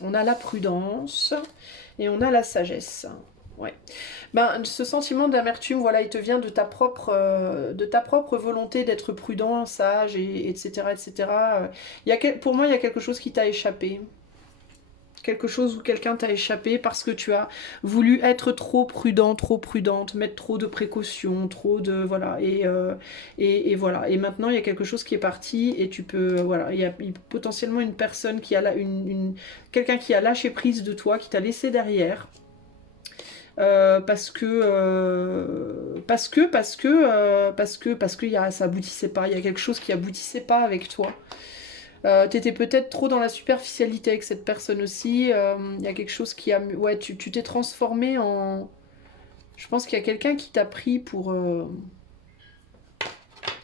On a la prudence et on a la sagesse. Ouais. Ben, ce sentiment d'amertume, voilà, il te vient de ta propre volonté d'être prudent, sage, etc. etc. Pour moi, il y a quelque chose qui t'a échappé. Quelque chose où quelqu'un t'a échappé parce que tu as voulu être trop prudent, trop prudente, mettre trop de précautions, trop de... Voilà. Et voilà. Et maintenant, il y a quelque chose qui est parti et tu peux... Voilà. Il y a potentiellement une personne qui a quelqu'un qui a lâché prise de toi, qui t'a laissé derrière. Parce que ça aboutissait pas. Il y a quelque chose qui aboutissait pas avec toi. T'étais peut-être trop dans la superficialité avec cette personne aussi. Il y a quelque chose qui a... Ouais, tu t'es transformé en... Je pense qu'il y a quelqu'un qui t'a pris pour...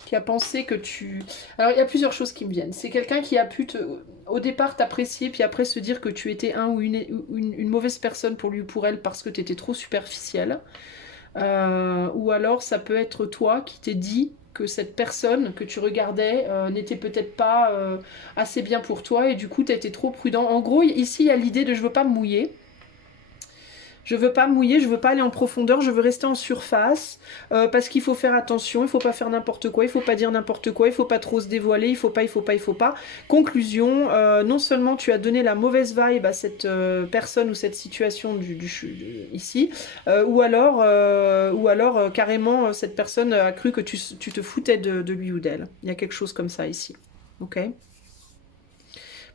qui a pensé que tu... Alors, il y a plusieurs choses qui me viennent. C'est quelqu'un qui a pu, au départ, t'apprécier, puis après se dire que tu étais une mauvaise personne pour lui ou pour elle parce que t'étais trop superficielle. Ou alors, ça peut être toi qui t'es dit que cette personne que tu regardais n'était peut-être pas assez bien pour toi et du coup, t'as été trop prudent. En gros, ici, il y a l'idée de je veux pas me mouiller. Je veux pas me mouiller, je veux pas aller en profondeur, je veux rester en surface parce qu'il faut faire attention, il faut pas faire n'importe quoi, il faut pas dire n'importe quoi, il faut pas trop se dévoiler, il faut pas. Conclusion, non seulement tu as donné la mauvaise vibe à cette personne ou cette situation ici, ou alors carrément cette personne a cru que tu te foutais de lui ou d'elle. Il y a quelque chose comme ça ici. Ok ?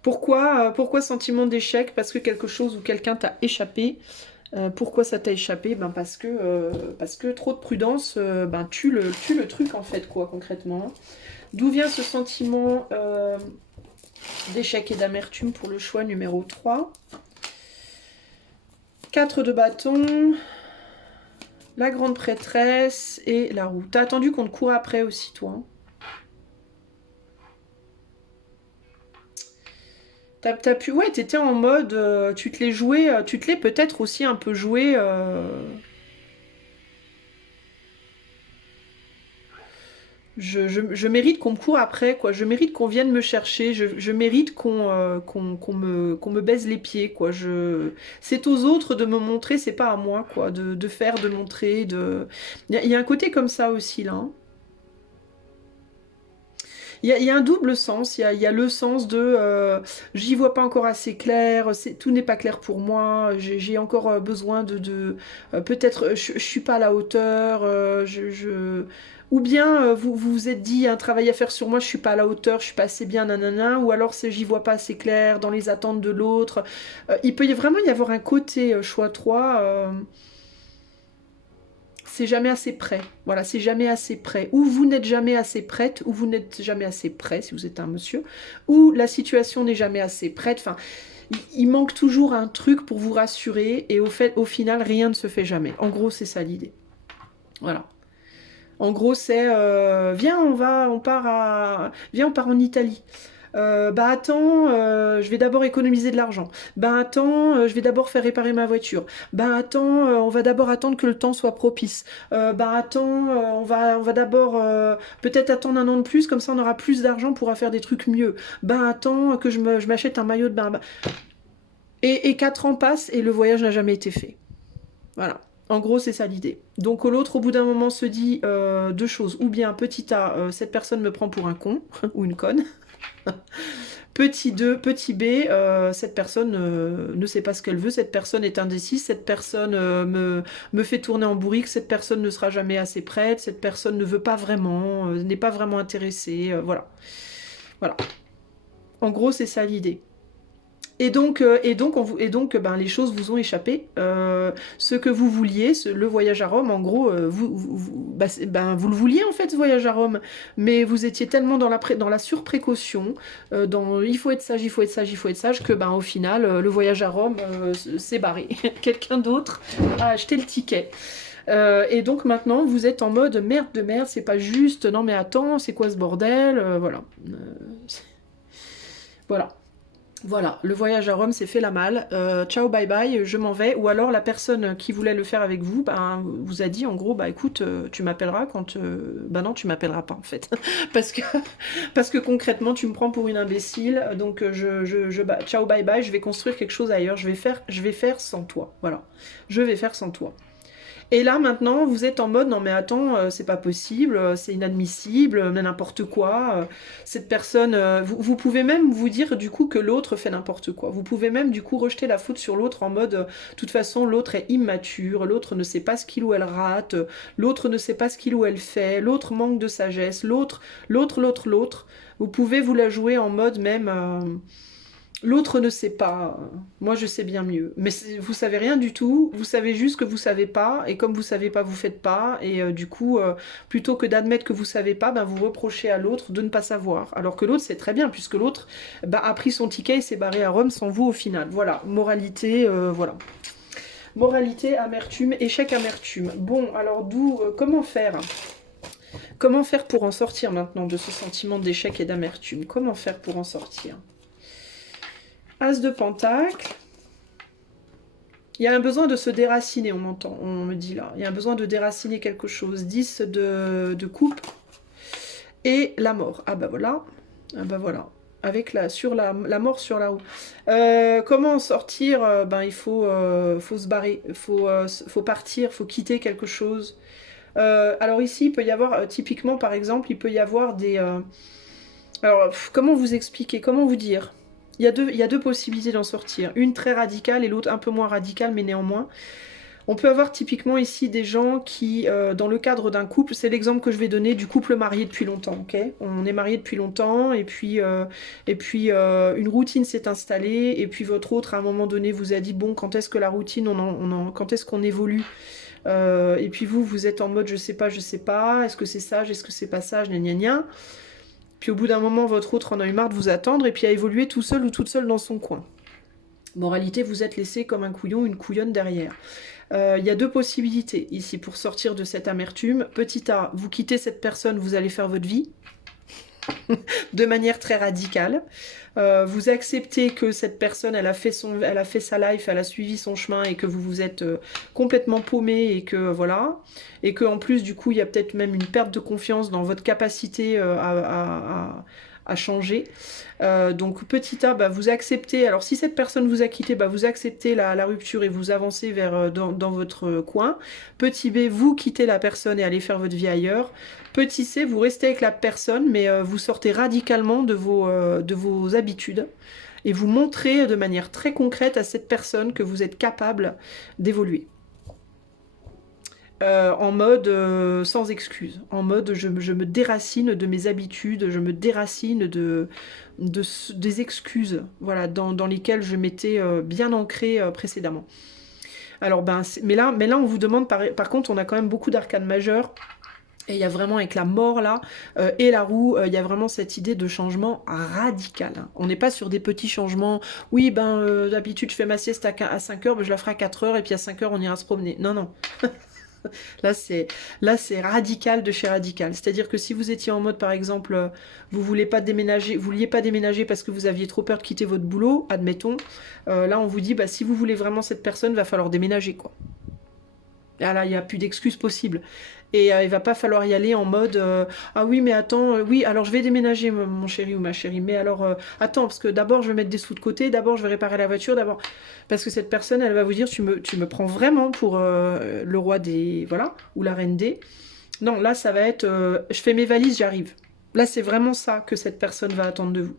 Pourquoi sentiment d'échec? Parce que quelque chose ou quelqu'un t'a échappé. Pourquoi ça t'a échappé? Ben parce que trop de prudence ben tue le truc en fait, quoi, concrètement. D'où vient ce sentiment d'échec et d'amertume pour le choix numéro 3? 4 de bâton, la grande prêtresse et la roue. T'as attendu qu'on te court après aussi, toi, hein. T'as pu... Ouais, t'étais en mode... tu te l'es joué... tu te l'es peut-être aussi un peu joué... Je mérite qu'on me court après, quoi. Je mérite qu'on vienne me chercher. Je mérite qu'on me baise les pieds, quoi. C'est aux autres de me montrer, c'est pas à moi, quoi. De faire, de montrer, de... Il y a un côté comme ça aussi, là, hein. Il y a un double sens, il y a le sens de j'y vois pas encore assez clair, tout n'est pas clair pour moi, j'ai encore besoin peut-être je suis pas à la hauteur, ou bien vous vous êtes dit il y a un travail à faire sur moi, je suis pas à la hauteur, je suis pas assez bien, nanana, ou alors c'est j'y vois pas assez clair dans les attentes de l'autre. Il peut vraiment y avoir un côté choix 3. C'est jamais assez près. Voilà, c'est jamais assez près. Ou vous n'êtes jamais assez prête, ou vous n'êtes jamais assez prêt si vous êtes un monsieur, ou la situation n'est jamais assez prête. Enfin, il manque toujours un truc pour vous rassurer, et au final, rien ne se fait jamais. En gros, c'est ça l'idée. Voilà. En gros, c'est viens, viens, on part en Italie. Bah attends, je vais d'abord économiser de l'argent. Bah attends, je vais d'abord faire réparer ma voiture. Bah attends, on va d'abord attendre que le temps soit propice. Bah attends, on va d'abord peut-être attendre un an de plus, comme ça on aura plus d'argent, on pourra faire des trucs mieux. Bah attends, que je m'achète un maillot de bain. Et 4 ans passent et le voyage n'a jamais été fait. Voilà. En gros, c'est ça l'idée. Donc l'autre, au bout d'un moment, se dit deux choses. Ou bien, petit A, cette personne me prend pour un con ou une conne. Petit 2, petit B, cette personne ne sait pas ce qu'elle veut, cette personne est indécise, cette personne me fait tourner en bourrique, cette personne ne sera jamais assez prête, cette personne ne veut pas vraiment, n'est pas vraiment intéressée, voilà. Voilà. En gros, c'est ça l'idée. Et donc, ben, les choses vous ont échappé. Ce que vous vouliez, le voyage à Rome, en gros, vous le vouliez en fait, ce voyage à Rome. Mais vous étiez tellement dans la surprécaution, dans il faut être sage, il faut être sage, il faut être sage, que ben, au final, le voyage à Rome s'est barré. Quelqu'un d'autre a acheté le ticket. Et donc maintenant, vous êtes en mode merde de merde, c'est pas juste, non mais attends, c'est quoi ce bordel, voilà. Voilà. Voilà, le voyage à Rome s'est fait la malle. Ciao, bye bye, je m'en vais. Ou alors la personne qui voulait le faire avec vous, ben, vous a dit en gros, bah écoute, tu m'appelleras quand... Bah non, tu m'appelleras pas en fait. parce que concrètement, tu me prends pour une imbécile. Donc ciao, bye bye, je vais construire quelque chose ailleurs. Je vais faire sans toi. Voilà, je vais faire sans toi. Et là maintenant vous êtes en mode non mais attends, c'est pas possible, c'est inadmissible, n'importe quoi. Cette personne, vous pouvez même vous dire du coup que l'autre fait n'importe quoi. Vous pouvez même du coup rejeter la faute sur l'autre en mode de toute façon l'autre est immature, l'autre ne sait pas ce qu'il ou elle rate, l'autre ne sait pas ce qu'il ou elle fait, l'autre manque de sagesse, l'autre. Vous pouvez vous la jouer en mode même l'autre ne sait pas, moi je sais bien mieux. Mais vous savez rien du tout, vous savez juste que vous savez pas, et comme vous savez pas, vous faites pas, et du coup, plutôt que d'admettre que vous savez pas, ben, vous reprochez à l'autre de ne pas savoir. Alors que l'autre sait très bien, puisque l'autre ben, a pris son ticket et s'est barré à Rome sans vous au final. Voilà, moralité, voilà. Moralité, amertume, échec, amertume. Bon, alors d'où, comment faire? Comment faire pour en sortir maintenant de ce sentiment d'échec et d'amertume? Comment faire pour en sortir? As de Pentacle. Il y a un besoin de se déraciner, on me dit là. Il y a un besoin de déraciner quelque chose. 10 de coupe. Et la mort. Ah bah voilà. Ah bah voilà. Avec la mort sur la roue. Comment en sortir? Ben il faut se barrer. Faut partir, faut quitter quelque chose. Alors ici, il peut y avoir, typiquement par exemple, il peut y avoir des... alors, comment vous expliquer? Comment vous dire? Il y a deux possibilités d'en sortir. Une très radicale et l'autre un peu moins radicale, mais néanmoins. On peut avoir typiquement ici des gens qui, dans le cadre d'un couple, c'est l'exemple que je vais donner du couple marié depuis longtemps, ok? On est marié depuis longtemps et puis, une routine s'est installée et puis votre autre, à un moment donné, vous a dit, bon, quand est-ce que la routine, quand est-ce qu'on évolue? Et puis vous êtes en mode, je sais pas, est-ce que c'est sage, est-ce que c'est pas sage, gna gna gna. Puis au bout d'un moment, votre autre en a eu marre de vous attendre et puis a évolué tout seul ou toute seule dans son coin. Moralité, vous êtes laissé comme un couillon, une couillonne derrière. Il y a deux possibilités ici pour sortir de cette amertume. Petit A, vous quittez cette personne, vous allez faire votre vie de manière très radicale. Vous acceptez que cette personne, elle a fait sa life, elle a suivi son chemin et que vous vous êtes complètement paumé et que voilà. Et que en plus, du coup, il y a peut-être même une perte de confiance dans votre capacité à changer. Donc petit A, bah, vous acceptez, alors si cette personne vous a quitté, bah, vous acceptez la rupture et vous avancez vers dans votre coin. Petit B, vous quittez la personne et allez faire votre vie ailleurs. Petit C, vous restez avec la personne, mais vous sortez radicalement de vos habitudes et vous montrez de manière très concrète à cette personne que vous êtes capable d'évoluer. En mode sans excuse, en mode je me déracine de mes habitudes, je me déracine des excuses, voilà, dans lesquelles je m'étais bien ancrée précédemment. Alors ben, mais là on vous demande, par contre on a quand même beaucoup d'arcanes majeures. Et il y a vraiment avec la mort là et la roue, il y a vraiment cette idée de changement radical. Hein. On n'est pas sur des petits changements. Oui, ben d'habitude je fais ma sieste à 5 heures, ben, je la ferai à 4 heures et puis à 5 heures on ira se promener. Non, non. Là c'est radical de chez radical. C'est-à-dire que si vous étiez en mode par exemple, vous vouliez pas déménager parce que vous aviez trop peur de quitter votre boulot, admettons, là on vous dit bah si vous voulez vraiment cette personne, va falloir déménager quoi. Et là, il n'y a plus d'excuses possibles. Et il va pas falloir y aller en mode ah oui mais attends, oui alors je vais déménager mon chéri ou ma chérie, mais alors attends parce que d'abord je vais mettre des sous de côté, d'abord je vais réparer la voiture, d'abord parce que cette personne elle va vous dire tu me prends vraiment pour le roi des voilà ou la reine des. Non là ça va être je fais mes valises j'arrive. Là c'est vraiment ça que cette personne va attendre de vous.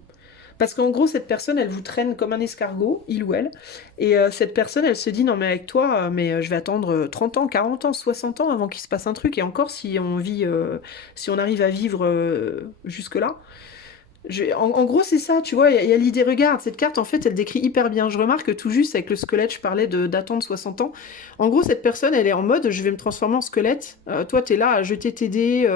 Parce qu'en gros, cette personne, elle vous traîne comme un escargot, il ou elle. Et cette personne, elle se dit, non mais avec toi, mais je vais attendre 30 ans, 40 ans, 60 ans avant qu'il se passe un truc. Et encore, si on vit, si on arrive à vivre jusque-là. En gros, c'est ça, tu vois, il y a l'idée, regarde, cette carte, en fait, elle décrit hyper bien. Je remarque que tout juste, avec le squelette, je parlais d'attendre 60 ans. En gros, cette personne, elle est en mode, je vais me transformer en squelette. Toi, t'es là à jeter tes dés,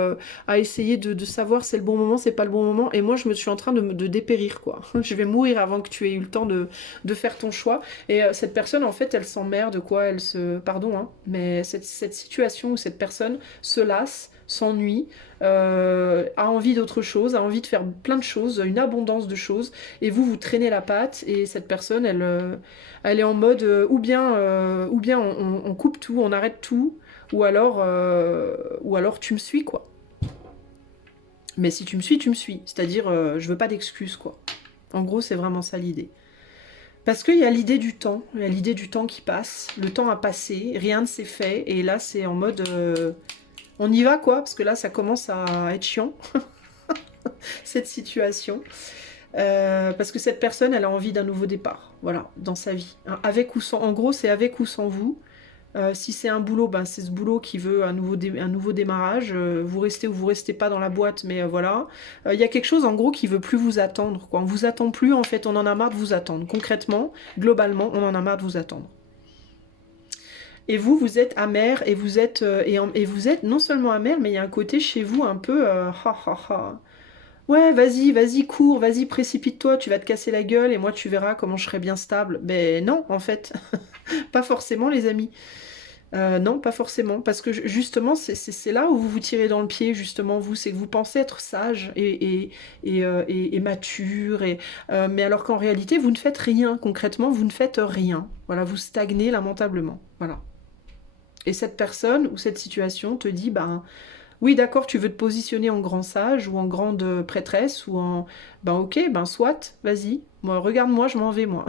à essayer de savoir c'est le bon moment, c'est pas le bon moment. Et moi, je me suis en train de dépérir, quoi. Je vais mourir avant que tu aies eu le temps de faire ton choix. Et cette personne, en fait, elle s'emmerde, quoi. Elle se... Pardon, hein, mais cette situation où cette personne se lasse, s'ennuie, a envie d'autre chose, a envie de faire plein de choses, une abondance de choses, et vous traînez la patte, et cette personne, elle est en mode, ou bien on coupe tout, on arrête tout, ou alors tu me suis, quoi. Mais si tu me suis, tu me suis. C'est-à-dire, je veux pas d'excuses, quoi. En gros, c'est vraiment ça l'idée. Parce qu'il y a l'idée du temps, il y a l'idée du temps qui passe, le temps a passé, rien ne s'est fait, et là c'est en mode on y va quoi, parce que là ça commence à être chiant, cette situation. Parce que cette personne, elle a envie d'un nouveau départ, voilà, dans sa vie. Hein, avec ou sans, en gros, c'est avec ou sans vous. Si c'est un boulot, ben, c'est ce boulot qui veut un nouveau démarrage. Vous restez ou vous restez pas dans la boîte, mais voilà. Il y a quelque chose, en gros, qui veut plus vous attendre, quoi. On vous attend plus, en fait, on en a marre de vous attendre. Concrètement, globalement, on en a marre de vous attendre. Et vous, vous êtes amer et vous êtes, et vous êtes non seulement amer, mais il y a un côté chez vous un peu ha ha ha. Ouais, vas-y, vas-y, cours, vas-y, précipite-toi, tu vas te casser la gueule et moi tu verras comment je serai bien stable. Ben non, en fait, pas forcément les amis. Non, pas forcément, parce que justement, c'est là où vous vous tirez dans le pied, justement, vous, c'est que vous pensez être sage et mature, mais alors qu'en réalité, vous ne faites rien, concrètement, vous ne faites rien. Voilà, vous stagnez lamentablement, voilà. Et cette personne ou cette situation te dit, ben, oui, d'accord, tu veux te positionner en grand sage ou en grande prêtresse ou en... Ben ok, ben soit, vas-y. Moi, regarde-moi, je m'en vais, moi.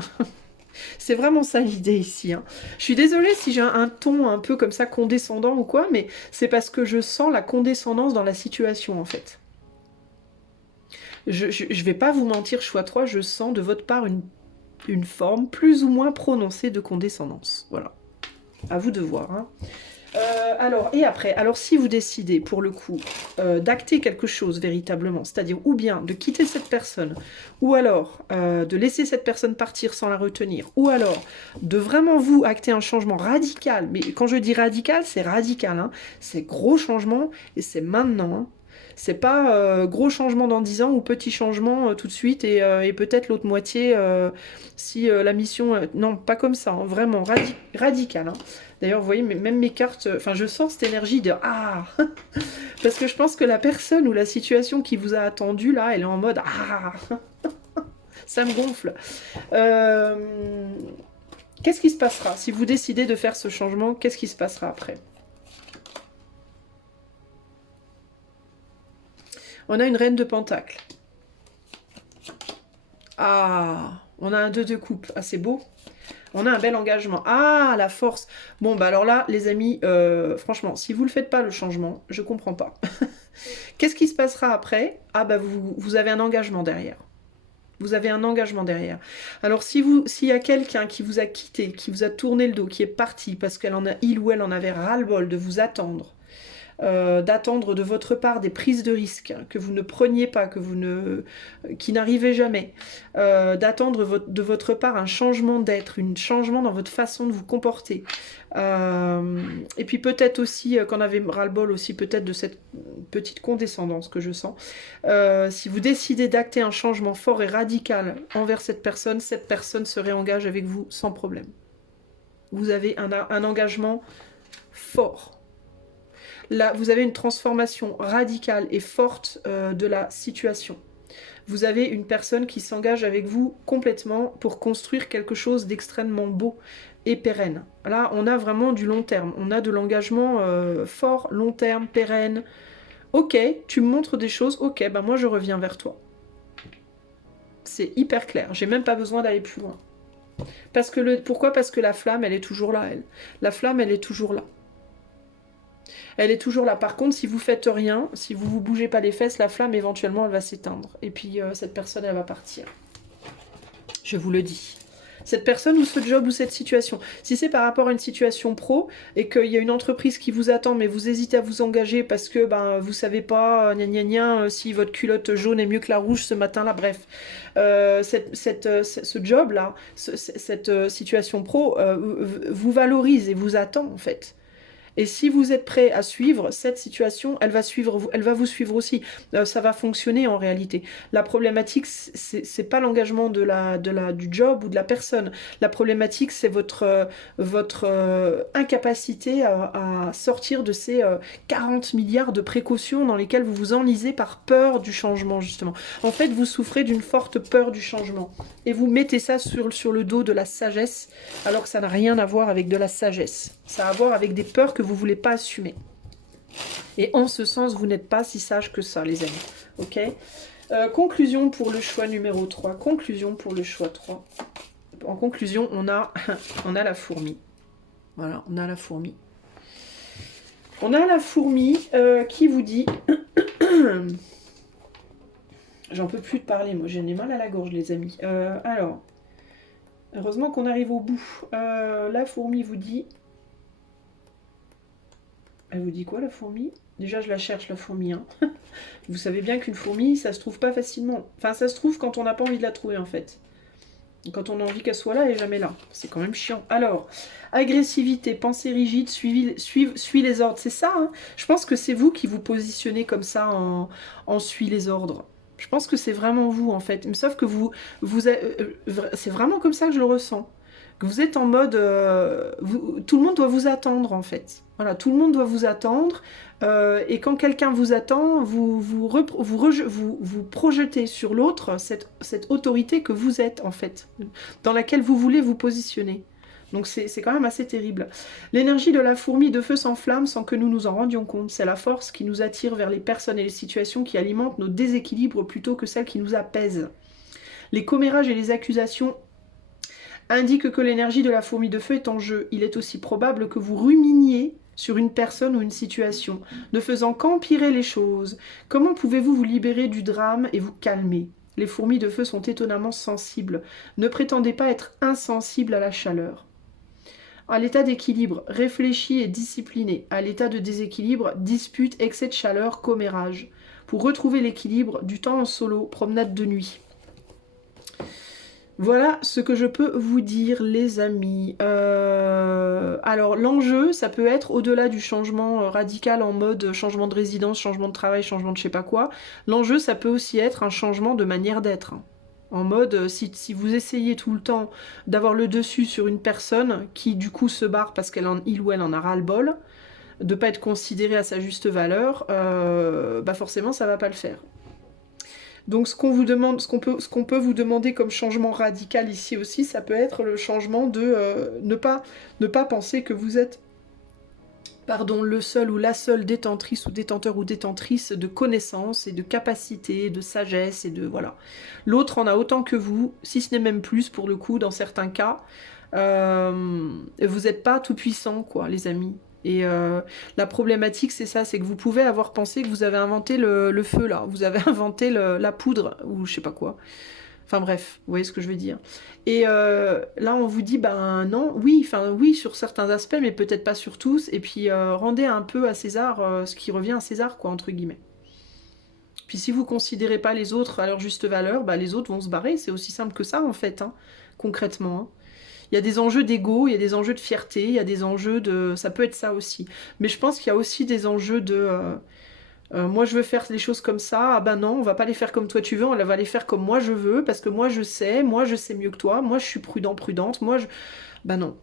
C'est vraiment ça l'idée ici. Hein. Je suis désolée si j'ai un ton un peu comme ça condescendant ou quoi, mais c'est parce que je sens la condescendance dans la situation, en fait. Je vais pas vous mentir, choix 3, je sens de votre part une forme plus ou moins prononcée de condescendance. Voilà. À vous de voir. Hein. Alors, et après, alors si vous décidez, pour le coup, d'acter quelque chose véritablement, c'est-à-dire ou bien de quitter cette personne, ou alors de laisser cette personne partir sans la retenir, ou alors de vraiment vous acter un changement radical, mais quand je dis radical, c'est radical, hein, c'est gros changement, et c'est maintenant, hein. C'est pas gros changement dans 10 ans ou petit changement tout de suite et peut-être l'autre moitié si la mission... non, pas comme ça, hein, vraiment radical. Hein. D'ailleurs, vous voyez, même mes cartes... Enfin, je sens cette énergie de... Ah parce que je pense que la personne ou la situation qui vous a attendu, là, elle est en mode... Ah ça me gonfle. Qu'est-ce qui se passera si vous décidez de faire ce changement? Qu'est-ce qui se passera après? On a une reine de pentacle. Ah, on a un 2 de coupe. Ah, c'est beau. On a un bel engagement. Ah, la force. Bon, bah alors là, les amis, franchement, si vous ne le faites pas, le changement, je comprends pas. Qu'est-ce qui se passera après? Ah, bah vous avez un engagement derrière. Vous avez un engagement derrière. Alors, s'il y a quelqu'un qui vous a quitté, qui vous a tourné le dos, qui est parti parce il ou elle en avait ras-le-bol de vous attendre, d'attendre de votre part des prises de risques que vous ne preniez pas, qui n'arrivaient jamais, d'attendre de votre part un changement d'être, un changement dans votre façon de vous comporter. Et puis peut-être aussi, qu'on avait ras-le-bol aussi peut-être de cette petite condescendance que je sens. Si vous décidez d'acter un changement fort et radical envers cette personne se réengage avec vous sans problème. Vous avez un engagement fort. Là, vous avez une transformation radicale et forte de la situation. Vous avez une personne qui s'engage avec vous complètement pour construire quelque chose d'extrêmement beau et pérenne. Là, on a vraiment du long terme. On a de l'engagement fort, long terme, pérenne. Ok, tu me montres des choses, ok, bah moi je reviens vers toi. C'est hyper clair, j'ai même pas besoin d'aller plus loin. Pourquoi? Parce que la flamme, elle est toujours là, elle. La flamme, elle est toujours là. Elle est toujours là. Par contre, si vous faites rien, si vous vous bougez pas les fesses, la flamme, éventuellement, elle va s'éteindre. Et puis, cette personne, elle va partir. Je vous le dis. Cette personne ou ce job ou cette situation. Si c'est par rapport à une situation pro et qu'il y a une entreprise qui vous attend, mais vous hésitez à vous engager parce que ben, vous savez pas, gna gna gna, si votre culotte jaune est mieux que la rouge ce matin-là, bref. Ce job-là, cette situation pro, vous valorise et vous attend en fait. Et si vous êtes prêt à suivre cette situation, elle va vous suivre aussi. Ça va fonctionner en réalité. La problématique, c'est pas l'engagement du job ou de la personne. La problématique, c'est votre incapacité à sortir de ces 40 milliards de précautions dans lesquelles vous vous enlisez par peur du changement, justement. En fait, vous souffrez d'une forte peur du changement. Et vous mettez ça sur le dos de la sagesse, alors que ça n'a rien à voir avec de la sagesse. Ça a à voir avec des peurs que vous ne voulez pas assumer. Et en ce sens, vous n'êtes pas si sage que ça, les amis. Ok, conclusion pour le choix numéro 3. Conclusion pour le choix 3. en conclusion, on a, on a la fourmi. Voilà, on a la fourmi. On a la fourmi qui vous dit... J'en peux plus de parler, moi j'ai mal à la gorge les amis. Alors, heureusement qu'on arrive au bout. La fourmi vous dit... Elle vous dit quoi la fourmi? Déjà je la cherche la fourmi. Hein. Vous savez bien qu'une fourmi ça se trouve pas facilement. Enfin ça se trouve quand on n'a pas envie de la trouver en fait. Quand on a envie qu'elle soit là, elle est jamais là. C'est quand même chiant. Alors, agressivité, pensée rigide, suit les ordres. C'est ça, hein. Je pense que c'est vous qui vous positionnez comme ça en suit les ordres. Je pense que c'est vraiment vous, en fait. Mais sauf que c'est vraiment comme ça que je le ressens. Que vous êtes en mode... tout le monde doit vous attendre, en fait. Voilà, tout le monde doit vous attendre. Et quand quelqu'un vous attend, vous projetez sur l'autre cette autorité que vous êtes, en fait, dans laquelle vous voulez vous positionner. Donc c'est quand même assez terrible. L'énergie de la fourmi de feu s'enflamme sans que nous nous en rendions compte. C'est la force qui nous attire vers les personnes et les situations qui alimentent nos déséquilibres plutôt que celles qui nous apaisent. Les commérages et les accusations indiquent que l'énergie de la fourmi de feu est en jeu. Il est aussi probable que vous ruminiez sur une personne ou une situation, ne faisant qu'empirer les choses. Comment pouvez-vous vous libérer du drame et vous calmer? Les fourmis de feu sont étonnamment sensibles. Ne prétendez pas être insensible à la chaleur. À l'état d'équilibre, réfléchi et discipliné. À l'état de déséquilibre, dispute, excès de chaleur, commérage. Pour retrouver l'équilibre, du temps en solo, promenade de nuit. Voilà ce que je peux vous dire les amis. Alors l'enjeu, ça peut être au-delà du changement radical en mode changement de résidence, changement de travail, changement de je sais pas quoi. L'enjeu, ça peut aussi être un changement de manière d'être. En mode, si vous essayez tout le temps d'avoir le dessus sur une personne qui du coup se barre parce qu'il ou elle en a ras-le-bol, de pas être considéré à sa juste valeur, bah forcément ça va pas le faire. Donc ce qu'on vous demande, ce qu'on peut vous demander comme changement radical ici aussi, ça peut être le changement de ne pas penser que vous êtes le seul ou la seule détentrice ou détenteur ou détentrice de connaissances et de capacités, de sagesse et de voilà. L'autre en a autant que vous, si ce n'est même plus pour le coup dans certains cas. Vous n'êtes pas tout puissant quoi les amis. Et la problématique, c'est ça, c'est que vous pouvez avoir pensé que vous avez inventé le feu, là. Vous avez inventé la poudre, ou je sais pas quoi. Enfin bref, vous voyez ce que je veux dire. Et là, on vous dit, ben non, oui, sur certains aspects, mais peut-être pas sur tous. Et puis, rendez un peu à César ce qui revient à César, quoi, entre guillemets. Puis si vous considérez pas les autres à leur juste valeur, bah, les autres vont se barrer. C'est aussi simple que ça, en fait, hein, concrètement, hein. Il y a des enjeux d'ego, il y a des enjeux de fierté, il y a des enjeux de... Ça peut être ça aussi. Mais je pense qu'il y a aussi des enjeux de... moi je veux faire les choses comme ça, ah ben non, on va pas les faire comme toi tu veux, on va les faire comme moi je veux, parce que moi je sais mieux que toi, moi je suis prudente, moi je... Ben non,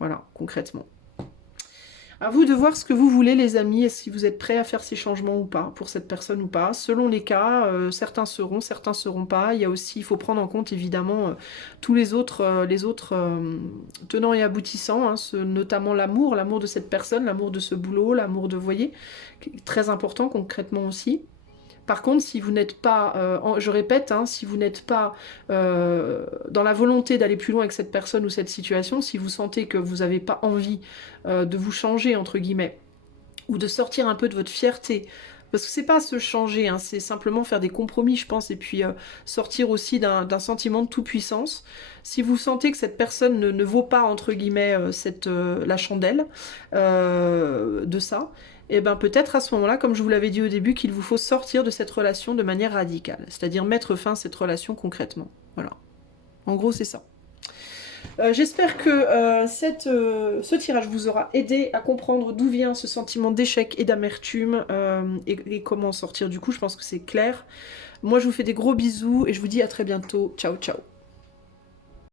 voilà, concrètement. À vous de voir ce que vous voulez les amis, et si vous êtes prêts à faire ces changements ou pas, pour cette personne ou pas. Selon les cas, certains seront pas. Il y a aussi, il faut prendre en compte évidemment tous les autres tenants et aboutissants, hein, notamment l'amour de cette personne, l'amour de ce boulot, l'amour de, vous voyez, très important concrètement aussi. Par contre, si vous n'êtes pas, je répète, hein, si vous n'êtes pas dans la volonté d'aller plus loin avec cette personne ou cette situation, si vous sentez que vous n'avez pas envie de vous changer, entre guillemets, ou de sortir un peu de votre fierté, parce que c'est pas se changer, hein, c'est simplement faire des compromis, je pense, et puis sortir aussi d'un sentiment de toute-puissance. Si vous sentez que cette personne ne vaut pas, entre guillemets, la chandelle de ça, et bien peut-être à ce moment-là, comme je vous l'avais dit au début, qu'il vous faut sortir de cette relation de manière radicale, c'est-à-dire mettre fin à cette relation concrètement. Voilà. En gros, c'est ça. J'espère que ce tirage vous aura aidé à comprendre d'où vient ce sentiment d'échec et d'amertume et comment en sortir du coup. Je pense que c'est clair. Moi, je vous fais des gros bisous et je vous dis à très bientôt. Ciao, ciao.